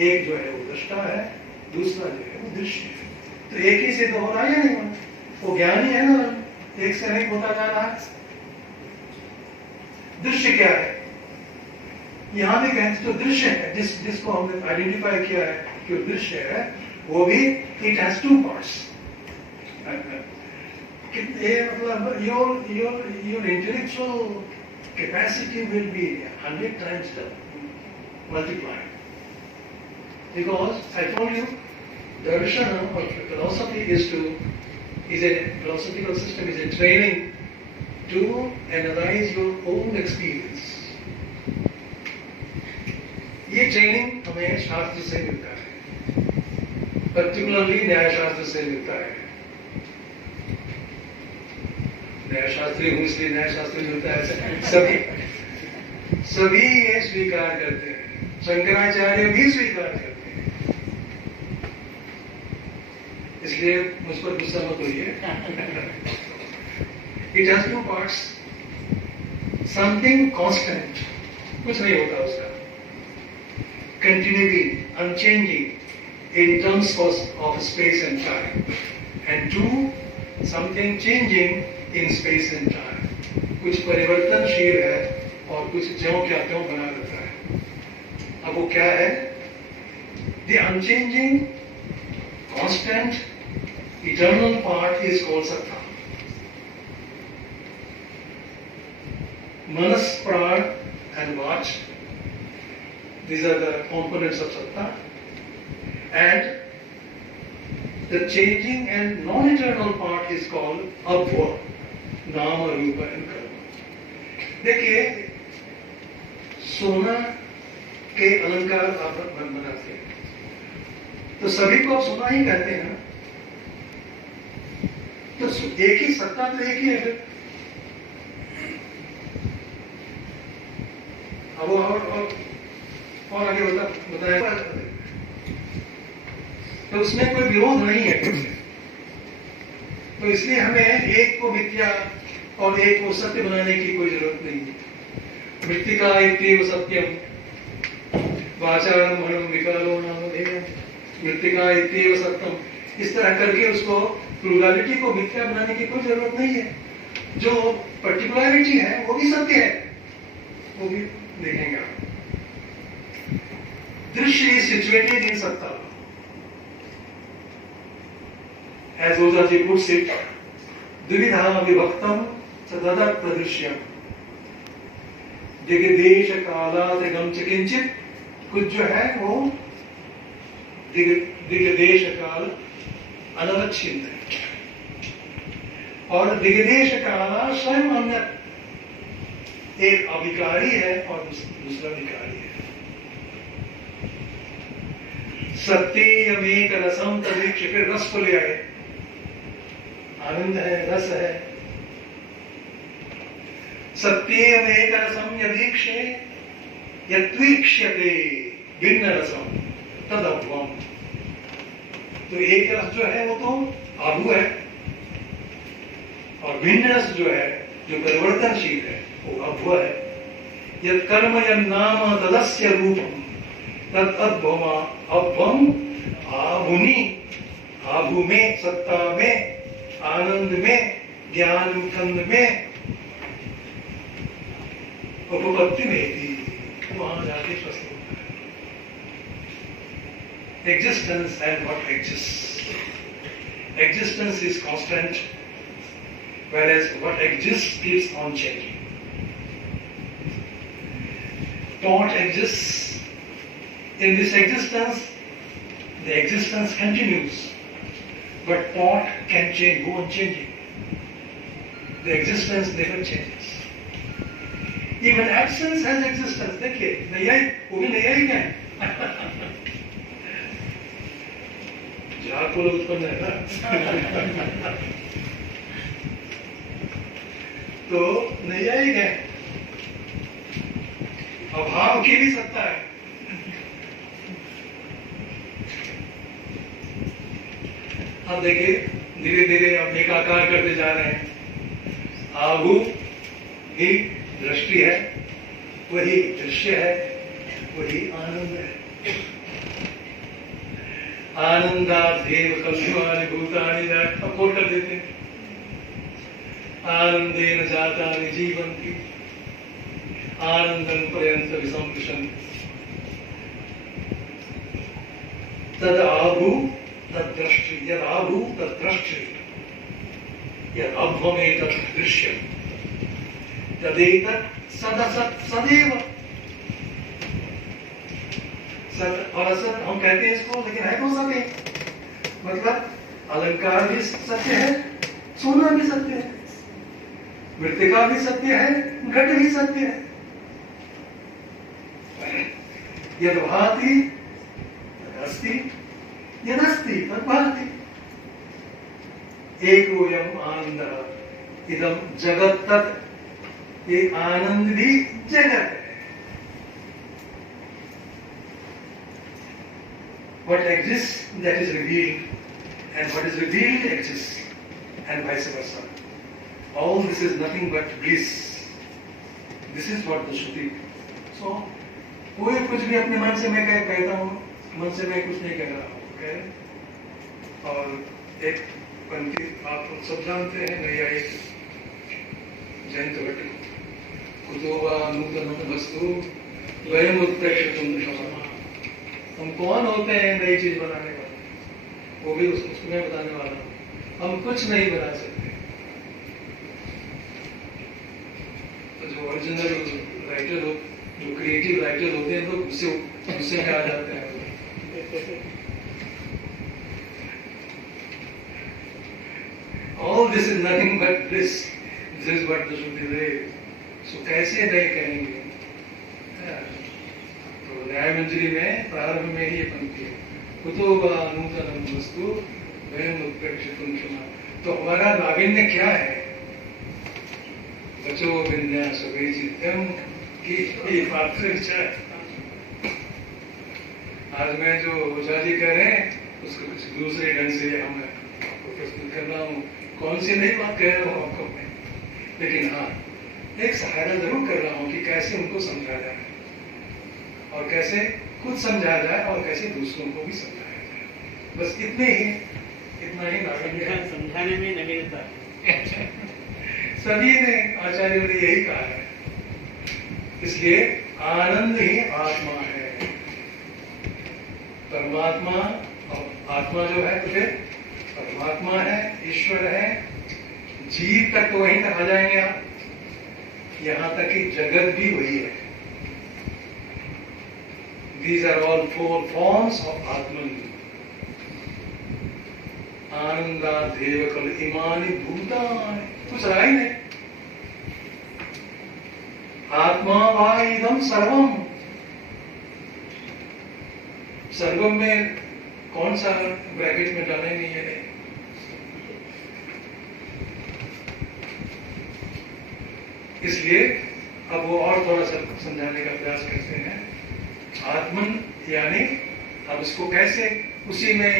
एक जो है वो दृष्टा है, दूसरा जो है वो दृश्य है। तो एक ही से तो हो रहा है या नहीं? वो ज्ञान ही है ना, एक से अनेक होता जा रहा है। दृश्य क्या है? यहाँ भी कहते जो दृश्य है, जिसको हमने आइडेंटिफाई किया है कि दृश्य है, वो भी इट हैज 2 पार्ट्स। मतलब your intellectual capacity will be 100 times multiplied, because I told you darshan or philosophy is a philosophical system, is a training to analyze your own experience. ये ट्रेनिंग हमें शास्त्र से मिलता है, पर्टिकुलरली न्याय शास्त्र से मिलता है। न्याय शास्त्री हूँ इसलिए न्याय शास्त्र मिलता है सभी। सभी ये स्वीकार करते हैं, शंकराचार्य भी स्वीकार करते हैं। इसलिए मुझ पर गुस्सा मत होइए। It has two parts, something constant, कुछ नहीं होता उसका, continuing, unchanging in terms of space and time, and two, something changing in space and time. कुछ परिवर्तनशील है और कुछ ज्यों क्या त्यों बना रहता है। अब वो क्या है? The unchanging, constant, eternal part is called Sattva. Manas, Pran and Vach, these are the components of Sattva. And the changing and non-eternal part is called Abhva, Nama, Rupa and Karma. देखिए, सोना के अलंकार आप बनाते हैं, तो सभी को आप सोना ही कहते हैं ना, तो एक ही सत्ता तो एक ही है। अब और आगे बताया, तो उसमें कोई विरोध नहीं है। तो इसलिए हमें एक को मिथ्या और एक को सत्य बनाने की कोई जरूरत नहीं है। मृत्तिका इत्येव सत्यम, वाचारम हरम विकारो नाम देव, मृत्तिका इत्येव सत्यम, इस तरह करके उसको प्लुरलिटी को मिथ्या बनाने की कोई जरूरत नहीं है। जो पर्टिकुलरिटी है वो भी सत्य है, वो भी देखेंगे आप। दृश्य इज सिचुएटेड इन सत्ता, as Ozaji puts it, द्विविधा विभक्तम तदत् प्रदृश्यम, दिग्देश कालादिगम च किंचित, कुछ जो है वो दिग्देश काल अनवच्छिन्न है, और दिग्देश काल स्वयं अन्य, एक अविकारी है और दूसरा विकारी है। सत्यमेक रसम तदीक्ष, फिर रस को ले आए, आनंद है, रस है। सत्यमेक रसम यदीक्षे यत्वीक्ष्यते भिन्न रसम तदभवम, तो एक रस जो है वो तो आभु है, और भिन्न रस जो है, जो परिवर्तनशील है, वो अभ्व है। यत् कर्म यन्नाम तदस्य रूपम तद अद्भवा अभ्वम आभुनि, आभु में, सत्ता में, आनंद में, ज्ञान खंड में, उपपत्ति में थी, वहां जाके स्वस्थ होता है। Existence and what exist, existence is constant, whereas what exists keeps on changing. Thought exists. In this existence, the existence continues, but thought can change, go on changing. The existence never changes. Even absence has existence. देखिए, नैयायिक, वो भी नैयायिक है। जाको उत्पन्न है ना, तो नैयायिक है, अभाव की भी सत्ता है। अब देखिए, धीरे धीरे हम एकाकार करते जा रहे हैं। आभु ही दृष्टि है, वही दृश्य है, वही आनंद है। आनंदादेव कल्पितानि भूतानि जात, अब कोट कर देते हैं। आनंदेन जातानि जीवन्ति आनंदं पर्यन्त विसंपृशन्ति, तद आभु तद दृष्टि, यद आभु तद दृष्टि, यद अभ्वमेतत् दृश्यम्, तदेतत् सदसत् सदैव। सत और असत हम कहते हैं इसको, लेकिन है तो सत्य। मतलब अलंकार भी सत्य है, सोना भी सत्य है, मृत्तिका भी सत्य है, घट भी सत्य है। यद भाति अस्ति, यदस्ति तद भाति। एकोऽयम् आनन्दः इदं जगत् तत्, ये आनंद भी जगत है। what exists that is revealed, and what is revealed exists, and vice versa. All this is nothing but bliss. This is what the Shruti. So, कोई कुछ भी अपने मन से मैं कहता हूँ, मन से मैं कुछ नहीं कह रहा हूँ, okay? और एक पंक्ति आप सब जानते हैं, नैया एक जयंत भट्ट, कुतोवा नूतन वस्तु वयम उत्प्रेक्षितुम क्षमा। हम कौन होते हैं नई चीज बनाने वाले? वो भी उसको मैं बताने वाला हूँ। हम कुछ नहीं बना सकते। तो जो ओरिजिनल राइटर हो, जो क्रिएटिव राइटर होते हैं, तो गुस्से में आ जाते हैं। All this is nothing but bliss. This is what the Shruti says. So कैसे नए कहेंगे? तो न्याय मंजरी में प्रारंभ में ही ये पंक्ति है, कुतोवा नूतनम वस्तु वयम उत्प्रेक्षितुम क्षमा। तो हमारा नाविन्य क्या है? बचो विन्यास वैचित्यम की ये पात्र विचार। आज मैं जो ओझा जी कह रहे हैं उसको कुछ दूसरे ढंग से हम प्रस्तुत कर रहा हूँ। कौन सी नई बात कह रहा हूँ आपको मैं, लेकिन हाँ एक सहायता जरूर कर रहा हूँ कि कैसे उनको समझा जाए, और कैसे खुद समझा जाए, और कैसे दूसरों को भी समझाया जाए। बस इतना ही नागरिक है। समझाने में नवीनता सभी ने, आचार्यों ने यही कहा है। इसलिए आनंद ही आत्मा है। परमात्मा और आत्मा जो है, तो फिर परमात्मा है, ईश्वर है। जीव तक तो वहीं तक आ जाएंगे आप, यहां तक कि जगत भी वही है। These are all four forms of Atman. Ananda देव कल इमानी भूतानि, कुछ रहा ही नहीं। आत्मा वा इदम सर्वम। सर्वम में कौन सा ब्रैकेट में डालेंगे ये नहीं। इसलिए अब वो और थोड़ा सा समझाने का प्रयास करते हैं। आत्मन यानी अब इसको कैसे, उसी में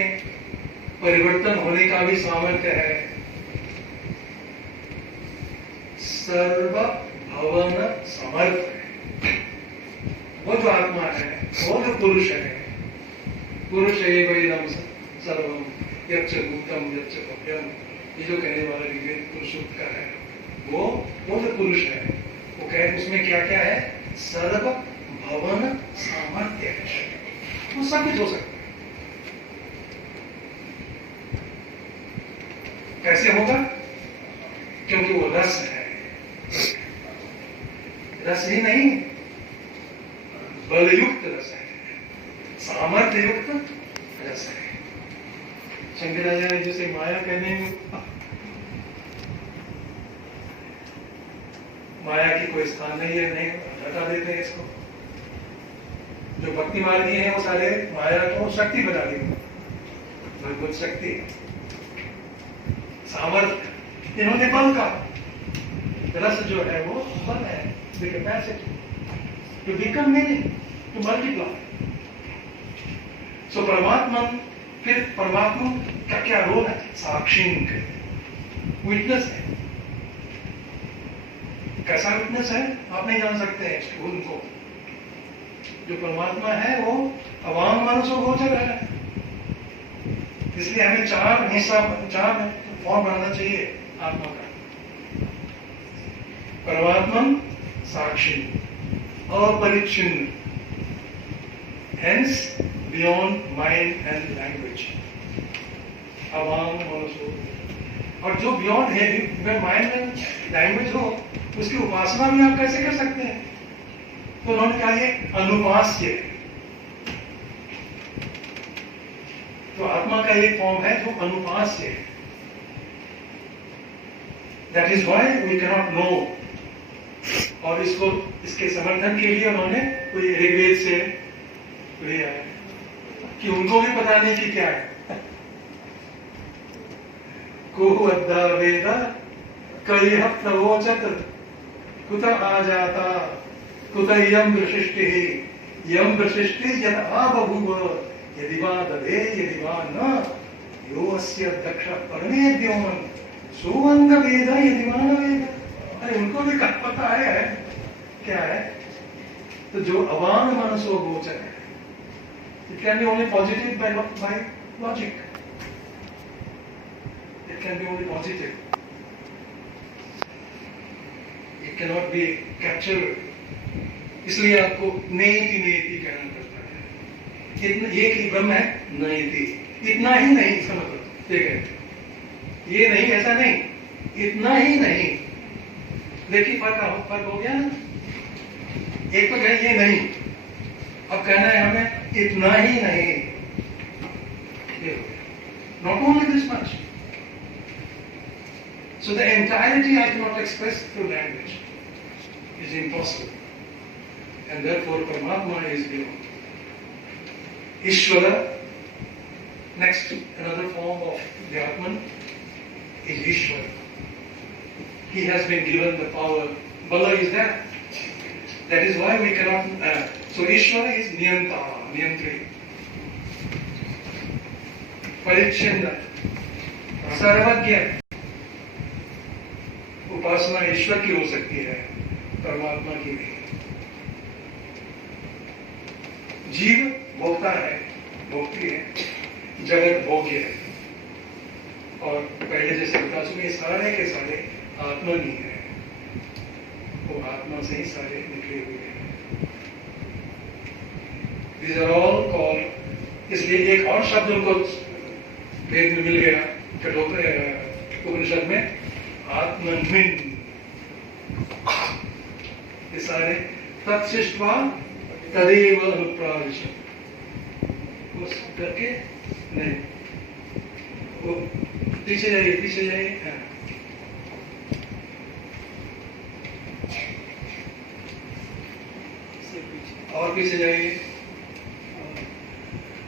परिवर्तन होने का भी सामर्थ्य है। सर्व भवन समर्थ है वो जो आत्मा है, वो जो पुरुष है। पुरुष एवं सर्वम यच्च भूतम यच्च भव्यम, ये जो कहने वाला ऋग्वेद पुरुष का है, वो जो पुरुष है, वो कहे उसमें क्या क्या है? सर्व भवन सामर्थ्य है, वो सब कुछ हो सकता है। कैसे होगा? क्योंकि वो रस है। रस ही नहीं, बलयुक्त रस है, सामर्थ्य युक्त रस है। शंकराचार्य जिसे माया कहने, माया की कोई स्थान नहीं है, नहीं हटा देते हैं इसको। जो भक्ति मार्गी है वो सारे माया को शक्ति बना देंगे, भगवत शक्ति, सामर्थ्य। इन्होंने बल का, रस जो है वो बल है, the capacity to become many, to multiply. So परमात्मा, फिर परमात्मा का क्या रोल है? साक्षी, विटनेस है। कैसा विटनेस है आप नहीं जान सकते हैं उनको। जो परमात्मा है वो अवाम मनुष्य गोचर है। इसलिए हमें चार फॉर्म बनाना चाहिए आत्मा का। परमात्मा साक्षी, अपरिच्छिन्न, hence beyond mind and language, अवाम मनुष्य। और जो बियॉन्ड है, माइंड एंड लैंग्वेज हो, उसकी उपासना भी आप कैसे कर सकते हैं? तो उन्होंने कहा ये अनुपास्य। तो आत्मा का एक फॉर्म है जो अनुपास्य है। That is why we cannot know. और इसको, इसके समर्थन के लिए उन्होंने कोई ऋग्वेद से लिया है कि उनको भी पता नहीं कि क्या है। को अद्धा वेद कयः प्रवोचत कुत आजाता कुत इयं वृशिष्टिः, यं वृशिष्टिः यत् आबभूव यदि वा दधे यदि वा न यो अस्य दक्ष परणे व्योमन सुअंग वेद यदि वा न वेद। अरे उनको भी पता है क्या है, तो जो अवांग मनसो गोचर है, it can be only positive by logic. It can be only positive. It cannot be captured. इसलिए आपको नेति नेति कहना पड़ता है। इतना ये कि ब्रह्म है नेति, इतना ही नहीं, इसका मतलब ठीक है, ये नहीं ऐसा नहीं, इतना ही नहीं। देखिए फर्क हो गया ना। एक तो कहें ये नहीं, अब कहना है हमें इतना ही नहीं, not only this much. So the entirety I cannot express through language, is impossible, and therefore Paramatma is beyond. Ishvara, next another form of the Atman, is Ishvara. He has been given the power. Bala is there. That is why we cannot. So Ishvara is Niyanta, Niyantri, Parichinda, Sarvagya. उपासना ईश्वर की हो सकती है, परमात्मा की नहीं। जीव भोक्ता है, भोक्ती है, जगत भोग्य है, और पहले जैसे बता चुके ये सारे के सारे आत्मा नहीं है, वो आत्मा से ही सारे निकले हुए हैं। These are all called, इसलिए एक और शब्द उनको वेद में मिल गया उपनिषद में, आत्मन्विन। ये सारे तत्शिष्टवा तदेव अनुप्राविशत्, वो करके नहीं, वो पीछे जाइए, पीछे जाइए, और पीछे जाइए,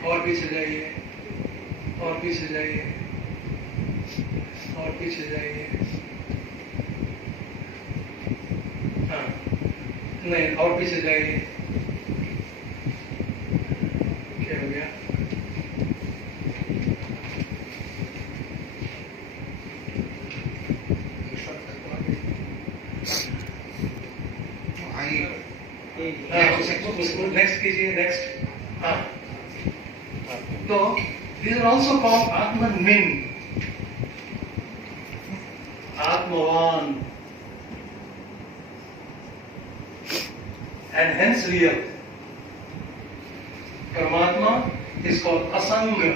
और पीछे जाइए, और पीछे जाइए, और पीछे जाइए, हाँ नहीं, और पीछे जाइए, क्या हो गया? उसको नेक्स्ट कीजिए, नेक्स्ट। हाँ, तो these are also called Atman-min, Atmavan, and hence real. Paramatma is called Asanga.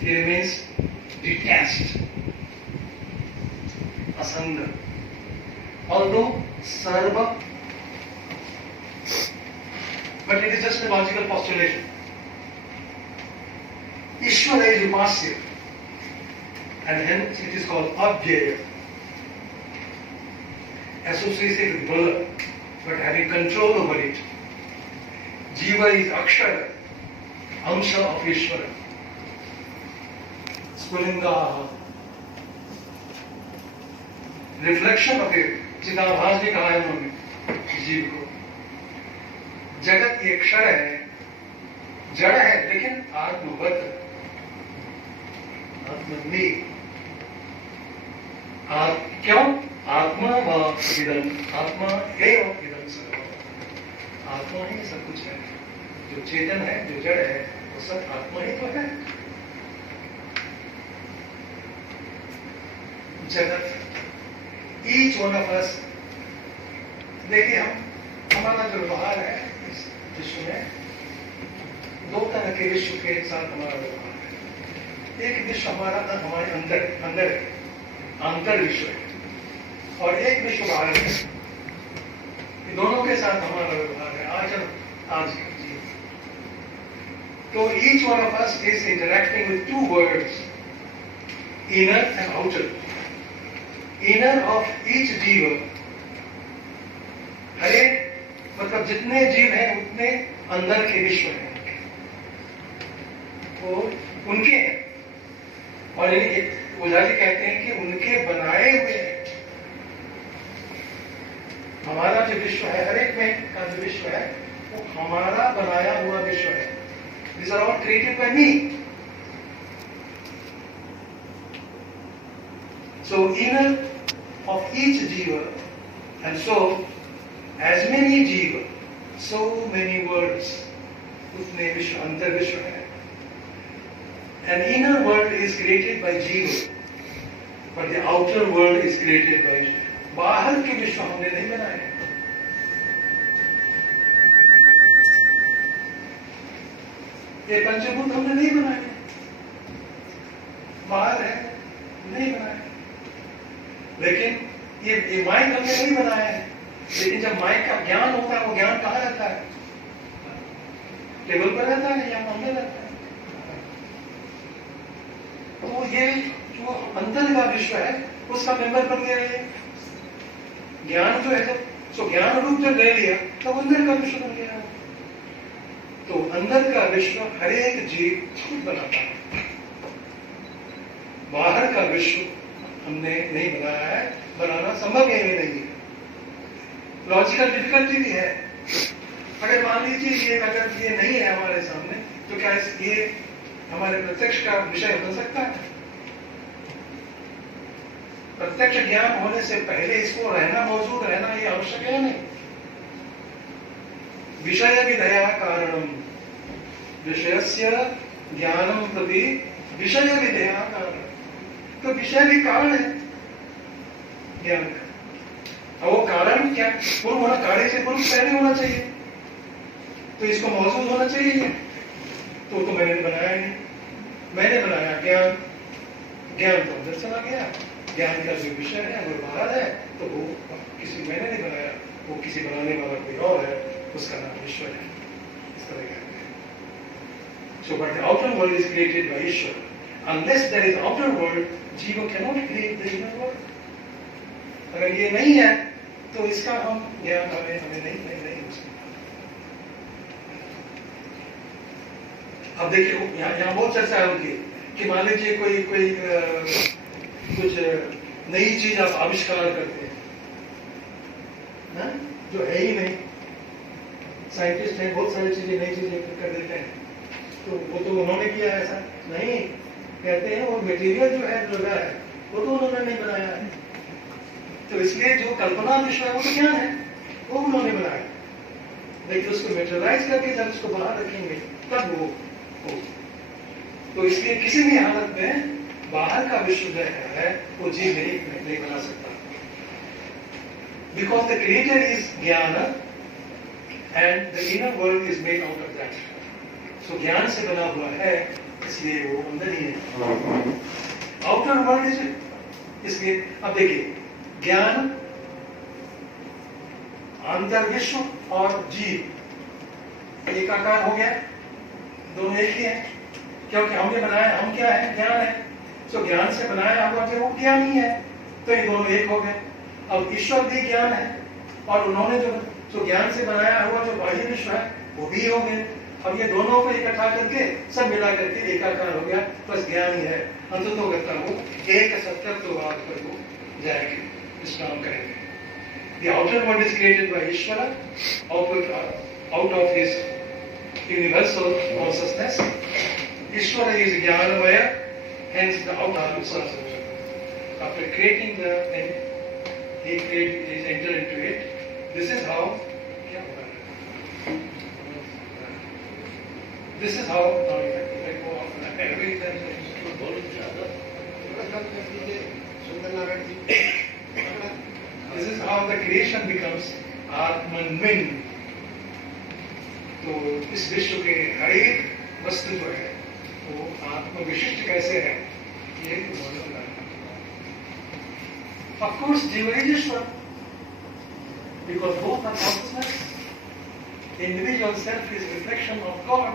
He remains detached. Asanga. Although Sarva, but it is just a logical postulation. Ishvara is Upasya, and hence it is called Abhyaya. Associated with Bala, but having control over it. Jiva is Akshara, Amsha of Ishvara. Spulinga, reflection of it. चिदाभास ने कहा है उन्होंने जीव को, जगत एक क्षण है, जड़ है, लेकिन आत्मवत, आत्मनि, क्यों? आत्मा व इदम, आत्मा एव इदम सर्वम, आत्मा ही सब कुछ है। जो चेतन है, जो जड़ है, वो सब आत्मा ही तो है। जगत, each one of us, देखिए हमारा जो व्यवहार है इस विश्व में, दो तरह के विश्व के साथ हमारा व्यवहार है। एक विश्व हमारा हमारे अंदर है, अंतर विश्व है, और एक विश्व बाहर है। दोनों के साथ हमारा व्यवहार है आज जी। तो each one of us is interacting with two worlds, inner and outer. Inner of each जीव, हरे मतलब जितने जीव हैं उतने अंदर के विश्व हैं, वो उनके हैं, और ओझा जी कहते हैं कि उनके बनाए हुए हैं। हमारा जो विश्व है, हर एक में का जो विश्व है वो हमारा बनाया हुआ विश्व है. These are all created by me. So inner of each jiva, and so as many jiva, so many worlds. उसमें विश्व अंतर विश्व है. An inner world is created by jiva, but the outer world is created by. बाहर के विश्व हमने नहीं बनाए. ये पंचभूत हमने नहीं बनाए, बाहर है, नहीं बनाए. लेकिन ये माइक हमने नहीं बनाया है. लेकिन जब माइक का ज्ञान होता है, वो ज्ञान कहाँ रहता है? टेबल पर रहता है या अंदर रहता है? तो ये जो अंदर का विश्व है उसका मेंबर बन गया ये ज्ञान जो है. तो ज्ञान रूप जब ले लिया तो अंदर का विश्व बन गया. तो अंदर का विश्व हर एक जीव खुद बनाता है. बाहर का विश्व हमने नहीं बनाया है, बनाना संभव ही नहीं है. लॉजिकल डिफिकल्टी भी है. अगर मान लीजिए ये अगर ये नहीं है हमारे सामने, तो क्या ये हमारे प्रत्यक्ष का विषय बन सकता है? प्रत्यक्ष ज्ञान होने से पहले इसको रहना, मौजूद रहना ये आवश्यक है नहीं. विषय विधया कारणम, विषयस्य ज्ञानम प्रति विषय विधया कारण. तो विषय भी कारण है ज्ञान का. अब वो कारण क्या पूर्व होना, कार्य से पूर्व पहले होना चाहिए. तो इसको मौजूद होना चाहिए. तो मैंने बनाया नहीं. मैंने बनाया ज्ञान. ज्ञान तो अंदर चला गया. ज्ञान का जो विषय है वो बाहर है. तो वो किसी मैंने नहीं बनाया, वो किसी बनाने वाला कोई और है, उसका नाम ईश्वर है. इस तरह का. So, but the outer world is created by Ishwar. Unless there is outer world, जीव cannot create the inner world. अगर ये नहीं है तो इसका हम ज्ञान हमें नहीं हो सकता. अब देखिए यहाँ बहुत चर्चा होगी कि मान लीजिए कोई कुछ नई चीज आप आविष्कार करते हैं ना, जो है ही नहीं. साइंटिस्ट हैं, बहुत सारी चीजें नई चीजें कर देते हैं. तो वो तो उन्होंने किया है, ऐसा नहीं कहते हैं. वो मटेरियल जो है लगा है वो तो उन्होंने नहीं बनाया है. तो इसलिए जो कल्पना विश्व है वो तो ज्ञान है, वो उन्होंने बनाया. लेकिन उसको मेटेरियलाइज करके जब उसको बाहर रखेंगे तब वो हो. तो इसलिए किसी भी हालत में बाहर का विश्व जो है वो जीव नहीं बना सकता. Because the creator is gyan and the inner world is made out of that. So ज्ञान से बना हुआ है, इसलिए वो अंदर ही है. Outer world is. इसलिए अब देखिए ज्ञान, अंतर विश्व और जीव एकाकार हो गया. दोनों एक ही है क्योंकि हमने बनाया. हम क्या है? ज्ञान है. तो ज्ञान से बनाया हुआ जो वो ज्ञान ही है. तो ये दोनों एक हो गए. अब ईश्वर भी ज्ञान है और उन्होंने जो ज्ञान से बनाया हुआ जो बाह्य विश्व है वो भी हो गए. अब ये दोनों को इकट्ठा करके सब मिला करके एकाकार हो गया. बस ज्ञान ही है. अंततः करता वो एक सत्यत्ववाद पर वो जाएगी. इसका हम कहेंगे the outer world is created by Ishvara out of his universal consciousness. Ishvara is Jnanamaya, hence the outer source. After creating the he entered into it. This is how now if I go on every time this is how the creation becomes Atmanmin. तो इस विश्व के हर एक वस्तु जो है वो आत्म विशिष्ट कैसे है ये उन्होंने बताया. Of course, Jiva is Ishwar because both are consciousness. Individual self is reflection of God.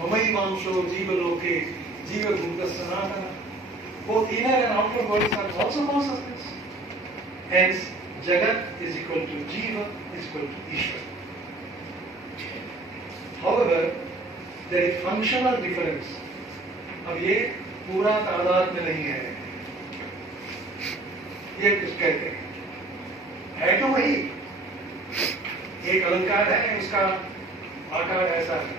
Mamaivansho Jiva Loke Jiva Bhuta Sanatana. Both inner and outer worlds are also consciousness. Hence, Jagat is equal to Jiva is equal to Ishwar. However, there is functional difference. अब ये पूरा तादाद में नहीं है. ये कुछ कहते हैं है तो वही एक अलंकार है, उसका आकार ऐसा है,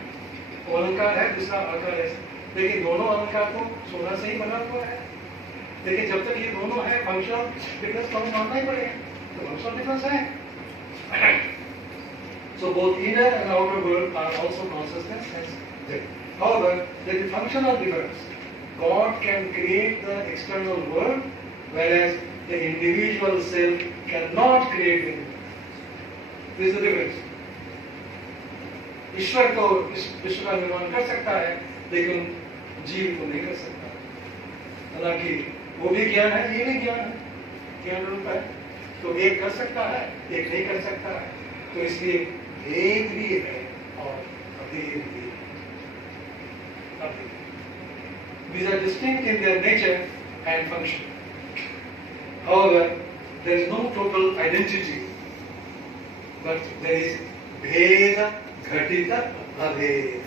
वो अलंकार है, दूसरा आकार ऐसा, लेकिन दोनों अलंकार तो सोना से ही बना हुआ है। लेकिन जब तक ये दोनों है फंक्शनल डिफरेंस तो हमें मानना ही पड़ेगा, तो फंक्शनल डिफरेंस है। So both inner and outer world are also consciousness as there. However, there is functional difference. God can create the external world, whereas the individual self cannot create the universe. This is the difference. ईश्वर तो इस विश्व का निर्माण कर सकता है, लेकिन जीव को नहीं कर सकता। हालांकि वो भी ज्ञान है, ये भी ज्ञान है, ज्ञान रूप है, तो एक कर सकता है, एक नहीं कर सकता है, तो इसलिए भेद भी है और अभेद भी है। These are distinct in their nature and function. However, there is no total identity, but there is bheda ghatita abhed.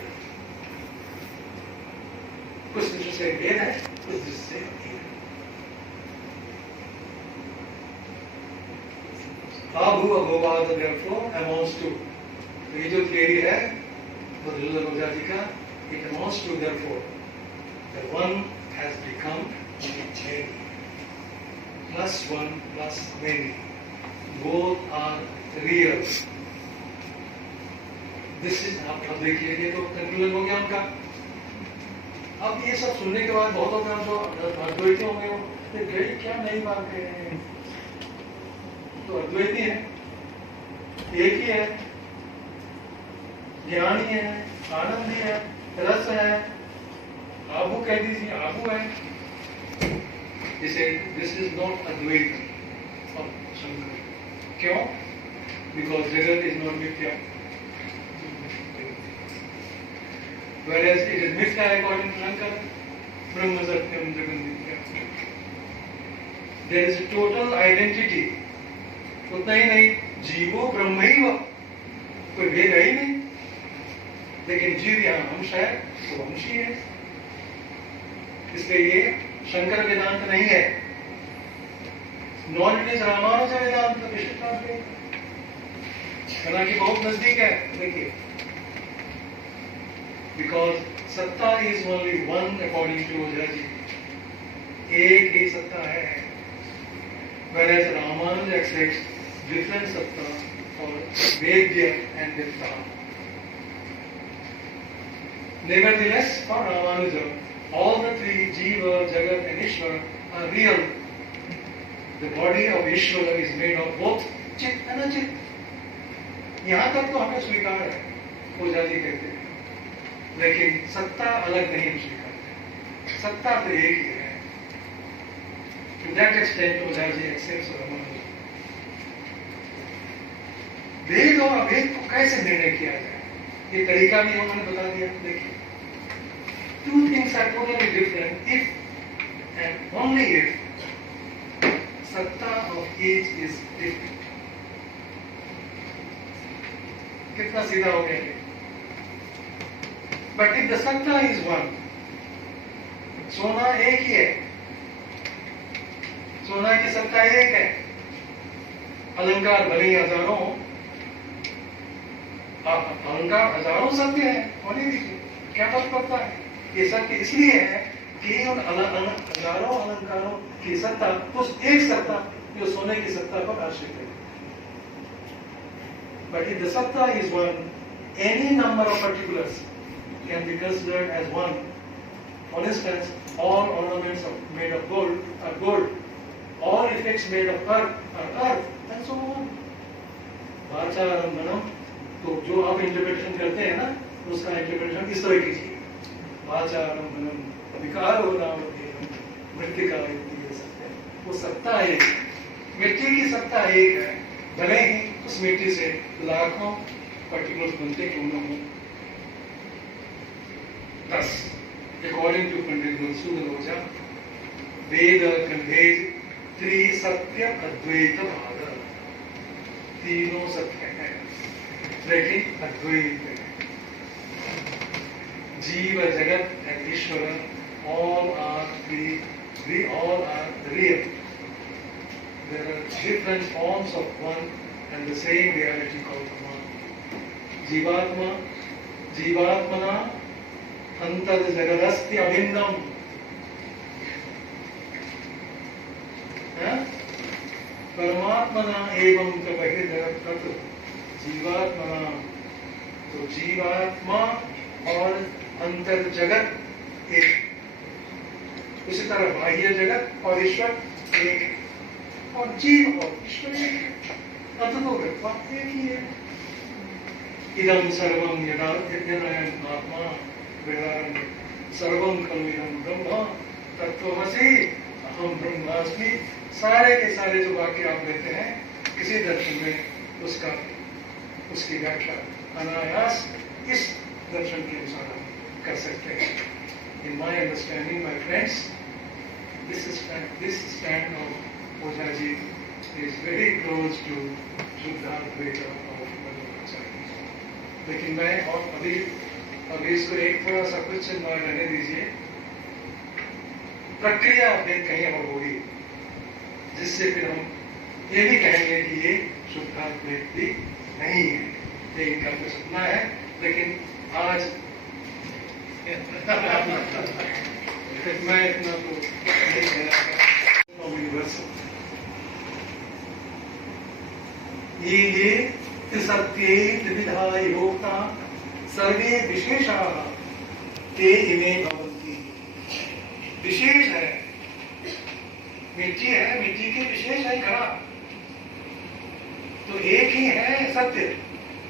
कुछ दृष्टि से भेद है, कुछ दृष्टि से अभेद है। आभु अभोवाद therefore amounts to, ये जो थियरी है बदरुल्लाह रोजा जी का, it amounts to therefore the one has become many, plus one plus many, both are real. This is, आप देखिए ये तो कंक्लूजन हो गया उनका। अब ये सब सुनने के बाद बहुत लोग जो अद्वैती होंगे वो क्या नहीं मानते हैं, तो अद्वैती है, एक ही है, ज्ञानी है, आनंदी है, रस है, आबू कह दीजिए, आबू है। This is not Advaita of Shankar. क्यों? बिकॉज जगत इज नॉट मिथ्या, whereas it is mithya according to Shankara, Brahma Satyam Jagat Mithya. There is a total identity. उतना ही नहीं, जीवो ब्रह्मैव, कोई भेद है ही नहीं, लेकिन जीव यहाँ अंश है तो वंशी है, इसलिए ये शंकर वेदांत नहीं है, नॉन इट इज रामानुज वेदांत, हालांकि बहुत नजदीक है। देखिए, because सत्ता is only one according to Oja ji, एक ही सत्ता है, whereas Ramanuj accepts different सत्ता for Vedya and Vitta. Nevertheless, for Ramanuja, all the three Jiva, Jagat and Ishvara are real. The body of Ishvara is made of both Chit and Achit. यहाँ तक तो हमें स्वीकार है, ओझा जी कहते हैं, लेकिन सत्ता अलग नहीं स्वीकार है, सत्ता तो एक ही है। To that extent, Ojha ji accepts Ramanuja. भेद और अभेद को कैसे निर्णय किया जाए, ये तरीका भी उन्होंने बता दिया। देखिए, two things are totally different if and only if satta of each is different. कितना सीधा हो गया ये? But if the satta is one, सोना एक ही है, सोना की सत्ता एक है, अलंकार भले ही हजारों, अलंकार हजारों सत्य है, होने दीजिए, क्या फर्क पड़ता है? ये सत्य इसलिए है कि उन हजारों अलंकारों की सत्ता उस एक सत्ता जो सोने की सत्ता पर आश्रित है। But if the satta is one, any number of particulars can be considered as one. For instance, all ornaments made of gold are gold, all effects made of earth are earth, and so on. वाचारंभनम, तो जो आप इंटरप्रिटेशन करते हैं ना, उसका इंटरप्रिटेशन इस तरह कीजिए। वाचारंभनम विकारो नामधेयम मृत्तिका इति ये सत्य, वो सत्ता एक, मिट्टी की सत्ता एक है, भले ही उस मिट्टी से लाखों पर्टिकुलर्स बनते क्यों न हो। Thus, according to Pandit Madhusudan Oja, Veda conveys three Satya Advaita Bhada. तीनों सत्य हैं, लेकिन अद्वैत है। जीव, जगत and Ishvara, all are real. There are different forms of one and the same reality called Brahman. जीवात्मा जीवात्मना अंतर्जगदस्ति अभिन्नम। परमात्मना एवं च बहिर्जगत् तत् जीवात्मना। तो जीवात्मा और अंतर जगत एक, उसी तरह बाह्य जगत और ईश्वर एक, और जीव और ईश्वर एक, अद्भुत एक ही है। इदं सर्वं यदायम् आत्मा वेदारण्य सर्वं खलु इदं ब्रह्म तत्त्वमसि अहं ब्रह्मास्मि। सारे के सारे जो वाक्य आप लेते हैं किसी दर्शन में उसकी व्याख्या अनायास इस दर्शन के अनुसार हम कर सकते हैं। In my understanding, my friends, this stand of Ojaji is very close to Shuddhadvaita of Madhvacharya. लेकिन मैं और अभी इसको एक थोड़ा सा कुछ रहने दीजिए। प्रक्रिया अपने कहीं और होगी जिससे फिर हम ये भी कहेंगे कि ये शुद्धाद्वैती नहीं है, ये इनका तो सपना है। लेकिन आज मैं इतना तो नहीं कहना यूनिवर्सल। ये त्रिसत्ये त्रिविधा योक्ता सर्वे विशेषाः ते इमे भवन्ति। विशेष है, मिट्टी है, मिट्टी के विशेष है घड़ा, तो एक ही है सत्य।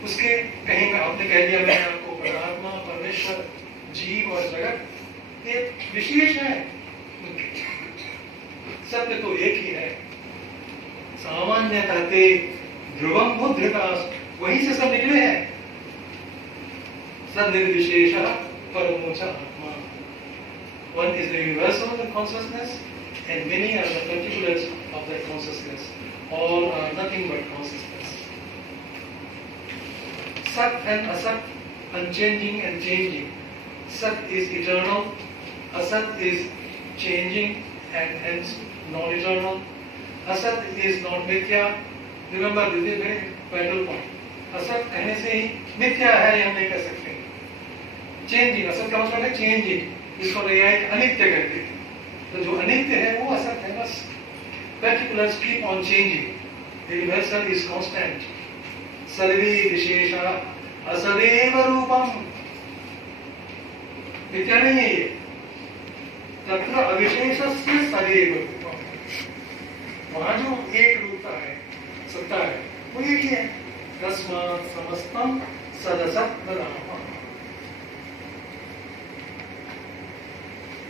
उसके कहीं में आपने कह दिया मैंने आपको परमात्मा, परमेश्वर, जीव और जगत एक विशेष है, सत्य तो एक ही है। सामान्यतः ते ध्रुवम मुद्रिता, वहीं से सब निकले हैं। सद निर्विशेष परमोच्च आत्मा। One is the universal of the consciousness, and many are the particulars of that consciousness. All are nothing but consciousness. Sat and Asat, unchanging and changing. Sat is eternal, Asat is changing and hence non-eternal. Asat is not mithya. Remember, this is a very vital point. असत कहने से ही मिथ्या है ये हम नहीं कह सकते। चेंजिंग, असत का मतलब है चेंजिंग, इसको रियायत अनित्य कहते हैं। तो जो अनित्य है वो असत है बस। Particulars keep on changing. The universal is constant. सर्वे विशेषा असदेव रूपम, मिथ्या नहीं है ये। तत्र अविशेषस्य सदैव रूपम, वहां जो एक रूपता है, सत्ता है, वो एक ही है। तस्मात् समस्तम सदसत् वदामः।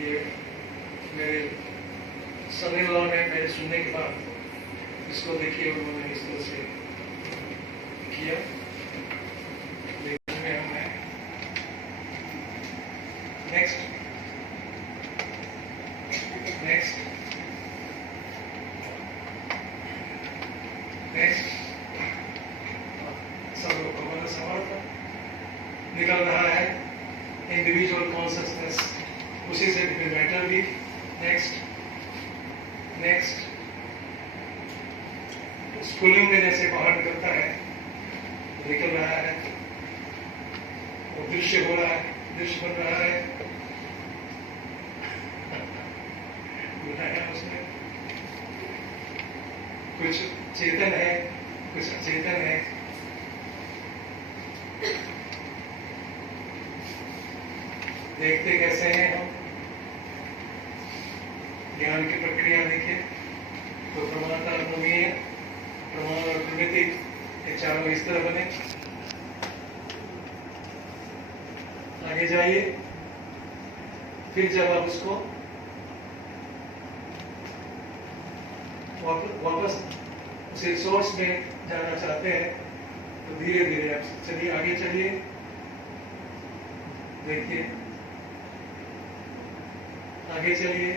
ये मेरे son-in-law ने मेरे सुनने के बाद इसको देखिए उन्होंने इस तरह से किया। लेकिन में हमने नेक्स्ट सब लोग समर्थ निकल रहा है। इंडिविजुअल कॉन्शियसनेस, उसी से फिर मैटर भी। नेक्स्ट स्कूलिंग में जैसे बाहर निकलता है, निकल रहा है, वो दृश्य हो रहा है, दृश्य बन रहा है। बताया उसने कुछ चेतन है, कुछ अचेतन है। देखते कैसे हैं हम, ज्ञान की प्रक्रिया देखिए तो प्रमाणता अनुमीय, प्रमाण और प्रमिति, ये चारों इस तरह बने। आगे जाइए, फिर जब आप उसको वापस उसी सोर्स में जाना चाहते हैं तो धीरे धीरे आप चलिए, आगे चलिए, देखिए, आगे चलिए।